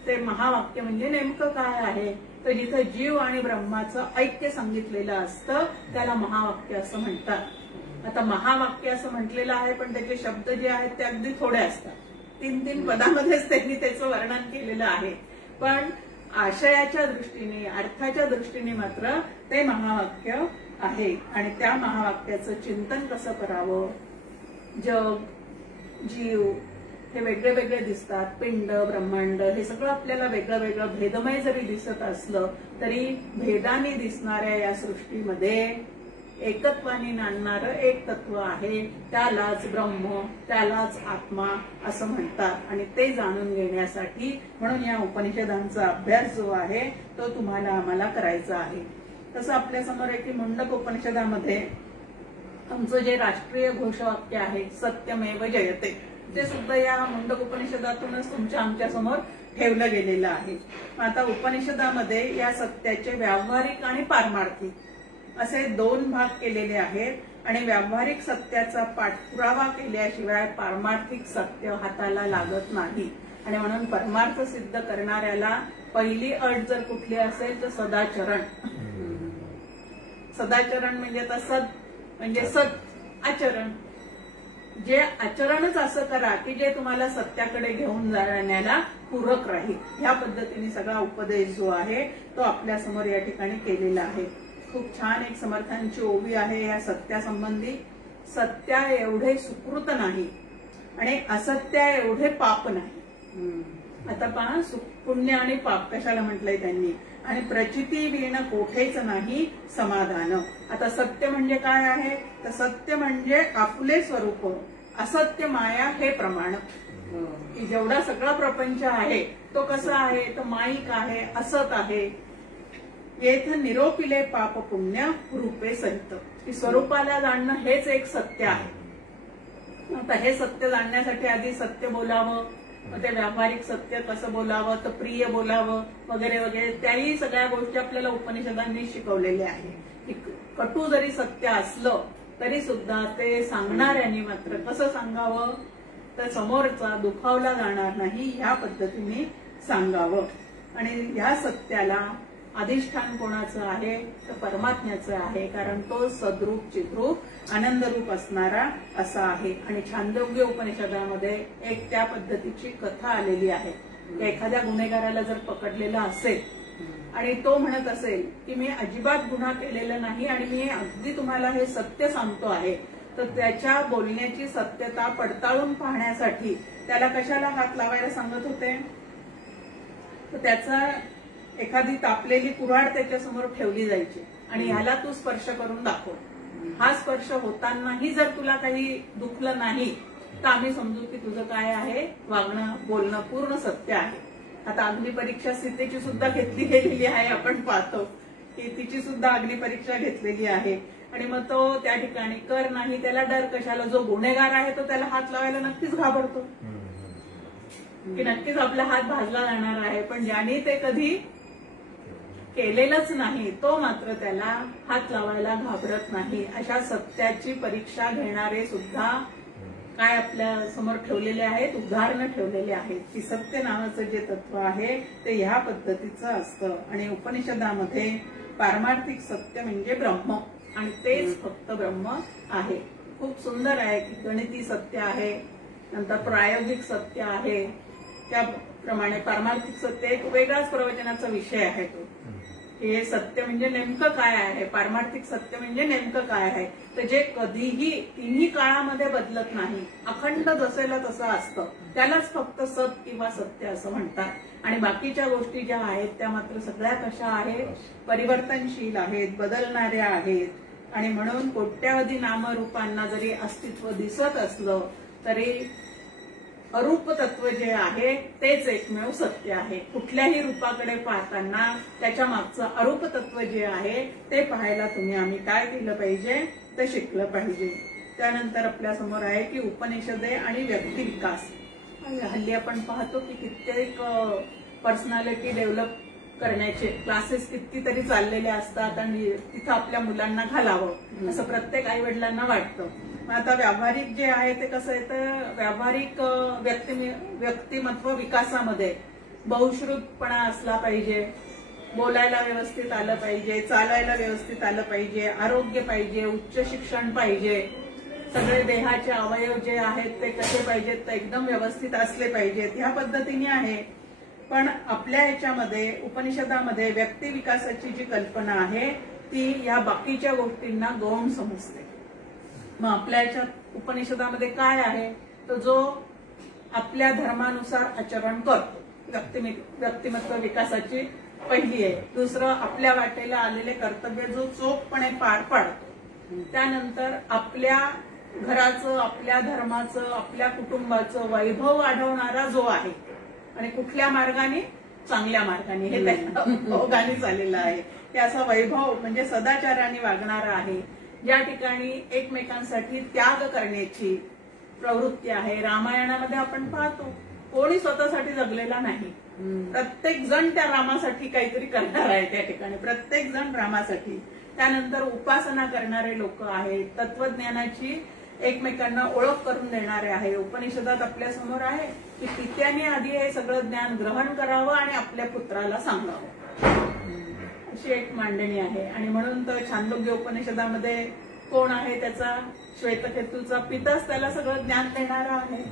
ते महावाक्य म्हणजे नेमकं काय आहे, तर जिथं जीव आणि ब्रह्माचं ऐक्य सांगितलेलं असतं त्याला महावाक्य असं म्हणतात. आता महावाक्य असं म्हटलेलं आहे, पण त्याचे शब्द जे आहेत ते अगदी थोडे असतात. 3-3 पदामध्येच त्यांनी त्याचं वर्णन केलेलं आहे. पण आशयाच्या दृष्टीने, अर्थाच्या दृष्टीने मात्र ते महावाक्य आहे. आणि त्या महावाक्याचं चिंतन कसं करावं, जग, जीव हे वेगळे वेगळे दिसतात, पिंड, ब्रह्मांड हे सगळं आपल्याला वेगळं वेगळं भेदमय जरी दिसत असलं तरी भेदाने दिसणाऱ्या या सृष्टीमध्ये एकत्वाने नांदणारं एक तत्व आहे, त्यालाच ब्रह्म, त्यालाच आत्मा असं म्हणतात. आणि ते जाणून घेण्यासाठी म्हणून या उपनिषदांचा अभ्यास जो आहे तो तुम्हाला आम्हाला करायचा आहे. तसं आपल्या समोर आहे की मुंडक उपनिषदामध्ये आमचं जे राष्ट्रीय घोषवाक्य आहे सत्यमेव जयते, ते सुद्धा या मुंडक उपनिषदातूनच तुमच्या आमच्या समोर ठेवलं गेलेलं आहे. आता उपनिषदामध्ये या सत्याचे व्यावहारिक आणि पारमार्थिक असे 2 भाग केलेले आहेत. आणि व्यावहारिक सत्याचा पाठपुरावा केल्याशिवाय पारमार्थिक सत्य हाताला लागत नाही. आणि म्हणून परमार्थ सिद्ध करणाऱ्याला पहिली अट जर कुठली असेल तर सदाचरण. सदाचरण म्हणजे आता म्हणजे सत आचरण, जे आचरणच असं करा की जे तुम्हाला सत्याकडे घेऊन जाण्याला पूरक राहील. ह्या पद्धतीने सगळा उपदेश जो आहे तो आपल्या समोर या ठिकाणी केलेला आहे. खूप छान एक समर्थांची ओवी आहे या सत्यासंबंधी. सत्या एवढे सुकृत नाही आणि असत्या एवढे पाप नाही. आता पहा, पुण्य आणि पाप कशाला म्हटलंय त्यांनी. आणि प्रचिती वीण कोठेच नाही समाधान. आता सत्य म्हणजे काय आहे, तर सत्य म्हणजे आपले स्वरूप, असत्य माया हे प्रमाण. की जेवढा सगळा प्रपंच आहे तो कसा आहे, तर माईक आहे, असत आहे. येथ निरोपिले पाप पुण्य रूपे सहित. की स्वरूपाला जाणणं हेच एक सत्य आहे. आता हे सत्य जाणण्यासाठी आधी सत्य बोलावं, मग ते व्यावहारिक सत्य कसं बोलावं, तर प्रिय बोलावं वगैरे वगैरे, त्याही सगळ्या गोष्टी आपल्याला उपनिषदांनी शिकवलेल्या आहे. कटू जरी सत्य असलं तरी सुद्धा ते सांगणाऱ्यांनी मात्र कसं सांगावं, तर समोरचा दुखावला जाणार नाही ह्या पद्धतीने सांगावं. आणि ह्या सत्याला अधिष्ठान कोणाचं आहे, तर परमात्म्याचं आहे. कारण तो सद्रूप, चिद्रूप, आनंदरूप असणारा असा आहे. आणि छांदोग्य उपनिषदामध्ये एक त्या पद्धतीची कथा आलेली आहे. एखाद्या गुन्हेगाराला जर पकडलेला असेल आणि तो म्हणत असेल की मी अजिबात गुन्हा केलेला नाही आणि मी अगदी तुम्हाला हे सत्य सांगतो आहे, तर त्याच्या बोलण्याची सत्यता पडताळून पाहण्यासाठी त्याला कशाला हात लावायला सांगत होते, तर त्याचा एखादी तापलेली कुऱ्हाड त्याच्यासमोर ठेवली जायची आणि ह्याला तू स्पर्श करून दाखव. हा स्पर्श होतानाही जर तुला काही दुखलं नाही तर आम्ही समजू की तुझं काय आहे, वागणं, बोलणं पूर्ण सत्य आहे. आता अग्निपरीक्षा सीतेची सुद्धा घेतली गेलेली आहे. आपण पाहतो की तिची सुद्धा अग्निपरीक्षा घेतलेली आहे. आणि मग तो त्या ठिकाणी कर नाही, त्याला डर कशाला. जो गुन्हेगार आहे तो त्याला हात लावायला नक्कीच घाबरतो की नक्कीच आपला हात भाजला जाणार आहे. पण ज्याने ते कधी केलेलंच नाही तो मात्र त्याला हात लावायला घाबरत नाही. अशा सत्याची परीक्षा घेणारे सुद्धा काय आपल्या समोर ठेवलेले आहेत, उदाहरणं ठेवलेले आहेत की सत्य नावाचं जे तत्व आहे ते ह्या पद्धतीचं असतं. आणि उपनिषदामध्ये पारमार्थिक सत्य म्हणजे ब्रह्म आणि तेच फक्त ब्रह्म आहे. खूप सुंदर आहे की गणिती सत्य आहे, नंतर प्रायोगिक सत्य आहे. त्याप्रमाणे पारमार्थिक सत्य एक वेगळाच प्रवचनाचा विषय आहे तो. हे सत्य म्हणजे नेमकं काय आहे, पारमार्थिक सत्य म्हणजे नेमकं काय आहे, तर जे कधीही तिन्ही काळामध्ये बदलत नाही, अखंड जसेला तसं असतं, त्यालाच फक्त सत किंवा सत्य असं म्हणतात. आणि बाकीच्या गोष्टी ज्या आहेत त्या मात्र सगळ्या कशा आहेत, परिवर्तनशील आहेत, बदलणाऱ्या आहेत. आणि म्हणून कोट्यावधी नामरूपांना जरी अस्तित्व दिसत असलं तरी अरूप तत्व जे आहे तेच एकमेव सत्य आहे. कुठल्याही रूपाकडे पाहताना त्याच्या मागचं अरूप तत्व जे आहे ते पाहायला तुम्ही आम्ही काय केलं पाहिजे, ते शिकलं पाहिजे. त्यानंतर आपल्या समोर आहे की उपनिषदे आणि व्यक्तिविकास. हल्ली आपण पाहतो की कित्येक पर्सनॅलिटी डेव्हलप करण्याचे क्लासेस कितीतरी चाललेले असतात आणि तिथं आपल्या मुलांना घालावं असं प्रत्येक आई वडिलांना वाटतं. आता व्यावहारिक जे आहे ते कसं आहे, तर व्यावहारिक व्यक्तिमत्व विकासामध्ये बहुश्रुतपणा असला पाहिजे, बोलायला व्यवस्थित आलं पाहिजे, चालायला व्यवस्थित आलं पाहिजे, आरोग्य पाहिजे, उच्च शिक्षण पाहिजे, सगळे देहाचे अवयव जे आहेत ते कसे पाहिजेत ते एकदम व्यवस्थित असले पाहिजेत, ह्या पद्धतीने आहे. पण आपल्या याच्यामध्ये उपनिषदामध्ये व्यक्ती विकासाची जी कल्पना आहे ती या बाकीच्या गोष्टींना गौण समजते. मग आपल्या याच्यात उपनिषदामध्ये काय आहे, तर जो आपल्या धर्मानुसार आचरण करतो, व्यक्तिमत्व विकासाची पहिली आहे. दुसरं, आपल्या वाटेला आलेले कर्तव्य जो चोखपणे पार पाडतो. त्यानंतर आपल्या घराचं, आपल्या धर्माचं, आपल्या कुटुंबाचं वैभव वाढवणारा जो आहे, आणि कुठल्या मार्गाने, चांगल्या मार्गाने, हे त्या ओघाने चाललेलं आहे. ते असा वैभव म्हणजे सदाचाराने वागणारा आहे, ज्या ठिकाणी एकमेकांसाठी त्याग करण्याची प्रवृत्ती आहे. रामायणामध्ये आपण पाहतो कोणी स्वतःसाठी जगलेला नाही, प्रत्येक जण त्या रामासाठी काहीतरी करणार आहे त्या ठिकाणी, प्रत्येक जण रामासाठी. त्यानंतर उपासना करणारे लोक आहेत, तत्वज्ञानाची एकमेकांना ओळख करून देणारे आहे. उपनिषदात आपल्या समोर आहे की पित्याने आधी हे सगळं ज्ञान ग्रहण करावं आणि आपल्या पुत्राला सांगावं, अशी एक मांडणी आहे. आणि म्हणून तर छांदोग्य उपनिषदामध्ये कोण आहे, त्याचा श्वेतकेतूचा पिताच त्याला सगळं ज्ञान देणारा आहे.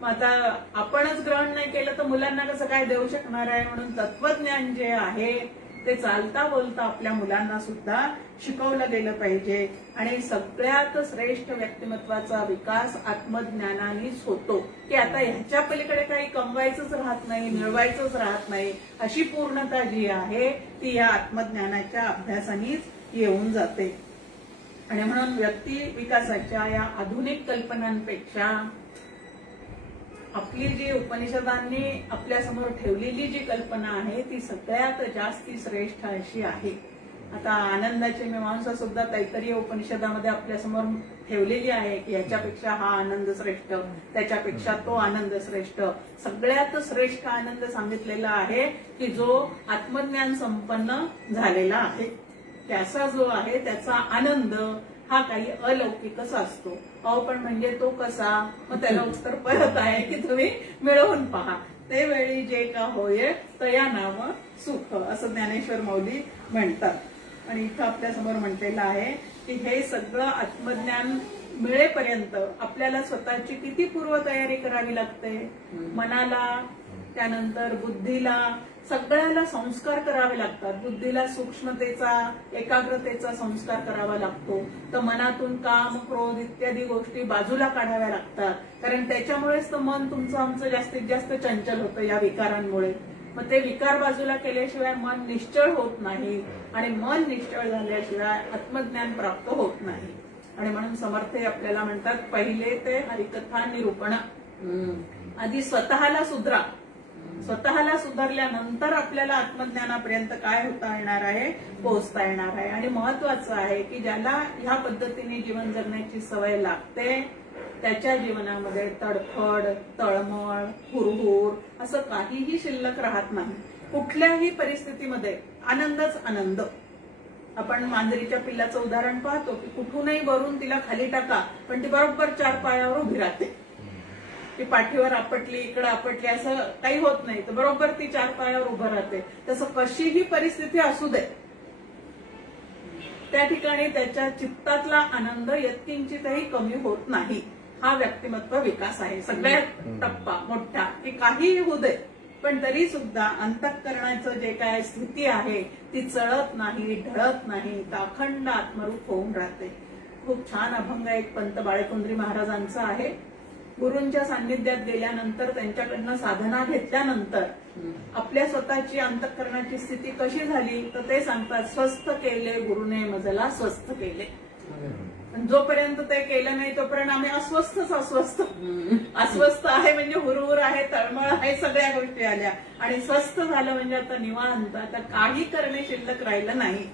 मग आता आपणच ग्रहण नाही केलं तर मुलांना कसं काय देऊ शकणार आहे. म्हणून तत्वज्ञान जे आहे ते चालता बोलता आपल्या मुलांना सुद्धा शिकवलं गेलं पाहिजे. आणि सगळ्यात श्रेष्ठ व्यक्तिमत्वाचा विकास आत्मज्ञानानेच होतो, की आता ह्याच्या पलीकडे काही कमवायचंच राहत नाही, मिळवायचंच राहत नाही, अशी पूर्णता जी आहे ती या आत्मज्ञानाच्या अभ्यासानेच येऊन जाते. आणि म्हणून व्यक्ती विकासाच्या या आधुनिक कल्पनांपेक्षा आपली जी उपनिषदांनी आपल्या समोर ठेवलेली जी कल्पना आहे ती सगळ्यात जास्ती श्रेष्ठ अशी आहे. आता आनंदाची मीमांसा सुद्धा तैत्तरीय उपनिषदामध्ये आपल्या समोर ठेवलेली आहे की याच्यापेक्षा हा आनंद श्रेष्ठ, त्याच्यापेक्षा तो आनंद श्रेष्ठ. सगळ्यात श्रेष्ठ आनंद सांगितलेला आहे की जो आत्मज्ञान संपन्न झालेला आहे, त्याचा जो आहे त्याचा आनंद हा काही अलौकिकच असतो. पण म्हणजे तो कसा, मग त्याला उत्तर परत आहे की तुम्ही मिळवून पहा. ते वेळी जे का होय तया नाव सुख, असं ज्ञानेश्वर माऊली म्हणतात. आणि इथं आपल्या समोर म्हटलेलं आहे की हे सगळं आत्मज्ञान मिळेपर्यंत आपल्याला स्वतःची किती पूर्वतयारी करावी लागते. मनाला, त्यानंतर बुद्धीला, सगळ्याला संस्कार करावे लागतात. बुद्धीला सूक्ष्मतेचा, एकाग्रतेचा संस्कार करावा लागतो. तर मनातून काम, क्रोध इत्यादी गोष्टी बाजूला काढाव्या लागतात, कारण त्याच्यामुळेच तर मन तुमचं आमचं जास्तीत जास्त चंचल होतं या विकारांमुळे. मग ते विकार बाजूला केल्याशिवाय मन निश्चळ होत नाही, आणि मन निश्चळ झाल्याशिवाय आत्मज्ञान प्राप्त होत नाही. आणि म्हणून समर्थ आपल्याला म्हणतात, पहिले ते हरिकथा निरूपण, आधी स्वतःला सुधरा, स्वतःला सुधारल्यानंतर आपल्याला आत्मज्ञानापर्यंत काय होता येणार आहे, पोहोचता येणार आहे. आणि महत्वाचं आहे की ज्याला ह्या पद्धतीने जीवन जगण्याची सवय लागते त्याच्या जीवनामध्ये तडफड, तळमळ, हुरहुर असं काहीही शिल्लक राहत नाही. कुठल्याही परिस्थितीमध्ये आनंदच आनंद. आपण मांजरीच्या पिल्लाचं उदाहरण पाहतो की कुठूनही भरून तिला खाली टाका पण ती बरोबर 4 पायावर उभी राहते. ती पाठीवर आपटली, इकडे आपटली असं काही होत नाही, तर बरोबर ती 4 पायावर उभं राहते. तसं कशीही परिस्थिती असू दे त्या ठिकाणी त्याच्या चित्तातला आनंद यत्किंचितही कमी होत नाही. हा व्यक्तिमत्व विकास आहे. सगळ्यात टप्पा मोठा की काहीही होऊ दे पण तरी सुद्धा अंतःकरणाचं जे काय स्थिती आहे ती चळत नाही, ढळत नाही, तर अखंड आत्मरूप होऊन राहते. खूप छान अभंग एक पंत बाळेकुंद्री महाराजांचा आहे. गुरूंच्या सान्निध्यात गेल्यानंतर, त्यांच्याकडनं साधना घेतल्यानंतर आपल्या स्वतःची अंतःकरणाची स्थिती कशी झाली तर ते सांगतात, स्वस्थ केले गुरुने मजला स्वस्थ केले. जोपर्यंत ते केलं नाही तोपर्यंत आम्ही अस्वस्थच अस्वस्थ. अस्वस्थ आहे म्हणजे हुरहुर आहे, तळमळ आहे, सगळ्या गोष्टी आल्या. आणि स्वस्थ झालं म्हणजे आता निवांत, आता काही करणे शिल्लक राहिलं नाही.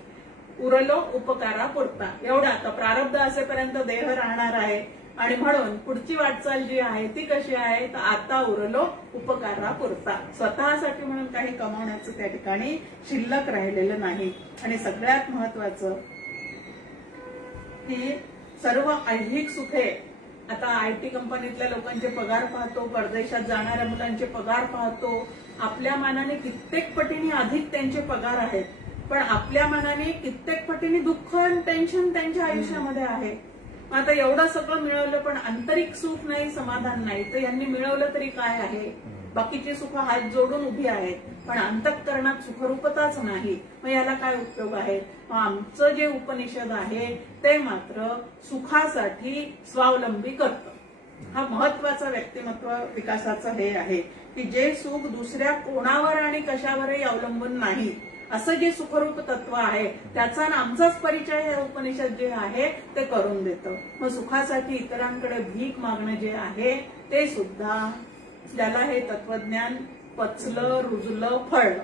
उरलो उपकारा पुरता, एवढा आता प्रारब्ध असेपर्यंत देह राहणार आहे. आणि म्हणून पुढची वाटचाल जी आहे ती कशी आहे, तर आता उरलो उपकारा पुरता. स्वतःसाठी म्हणून काही कमावण्याचं त्या ठिकाणी शिल्लक राहिलेलं नाही. आणि सगळ्यात महत्वाचं की सर्व ऐहिक सुखे आता IT कंपनीतल्या लोकांचे पगार पाहतो, परदेशात जाणाऱ्या मुलांचे पगार पाहतो, आपल्या मानाने कित्येक पटीने अधिक त्यांचे पगार आहेत, पण आपल्या मनाने कित्येक पटीने दुःख आणि टेन्शन त्यांच्या आयुष्यामध्ये आहे. आता एवढं सगळं मिळवलं पण आंतरिक सुख नाही, समाधान नाही, तर यांनी मिळवलं तरी काय आहे? बाकीची सुख हात जोडून उभी आहेत, पण अंतःकरणात सुखरूपताच नाही. मग याला काय उपयोग आहे? आमचं जे उपनिषद आहे ते मात्र सुखासाठी स्वावलंबी करतं. हा महत्वाचा व्यक्तिमत्व विकासाचं हे आहे की जे सुख दुसऱ्या कोणावर आणि कशावरही अवलंबून नाही, असं जे सुखरूप तत्व आहे त्याचा आमचाच परिचय हे उपनिषद जे आहे ते करून देतं. मग सुखासाठी इतरांकडे भीक मागणं जे आहे ते सुद्धा, ज्याला हे तत्वज्ञान पचलं, रुजलं, फळलं,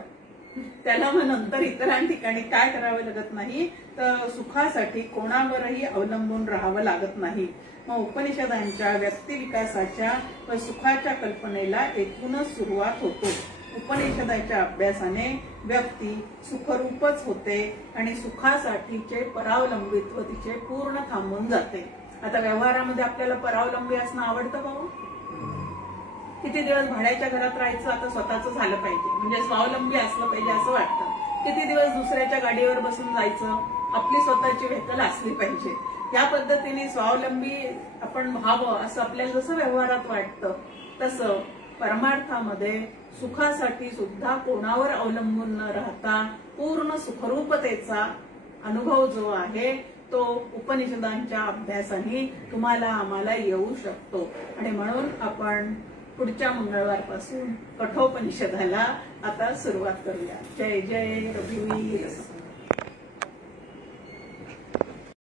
त्याला मग नंतर इतरां ठिकाणी काय करावं लागत नाही, तर सुखासाठी कोणावरही अवलंबून राहावं लागत नाही. मग उपनिषदांच्या व्यक्तिविकासाच्या व सुखाच्या कल्पनेला येथूनच सुरुवात होतो. उपनिषदाच्या अभ्यासाने व्यक्ती सुखरूपच होते आणि सुखासाठीचे परावलंबित्व तिचे पूर्ण थांबून जाते. आता व्यवहारामध्ये आपल्याला परावलंबी असणं आवडतं का? किती दिवस भाड्याच्या घरात राहायचं, आता स्वतःचं झालं पाहिजे, म्हणजे स्वावलंबी असलं पाहिजे असं वाटतं. किती दिवस दुसऱ्याच्या गाडीवर बसून जायचं, आपली स्वतःची व्हेकल असली पाहिजे. या पद्धतीने स्वावलंबी आपण व्हावं असं आपल्याला जसं व्यवहारात वाटतं, तसं परमार्थामध्ये सुखासाठी सुद्धा कोणावर अवलंबून न राहता पूर्ण सुखरूपतेचा अनुभव जो आहे तो उपनिषदांच्या अभ्यासाने तुम्हाला आम्हाला येऊ शकतो. आणि म्हणून आपण पुढच्या मंगळवारपासून कठोपनिषदाला आता सुरुवात करूया. जय जय रघुवीर.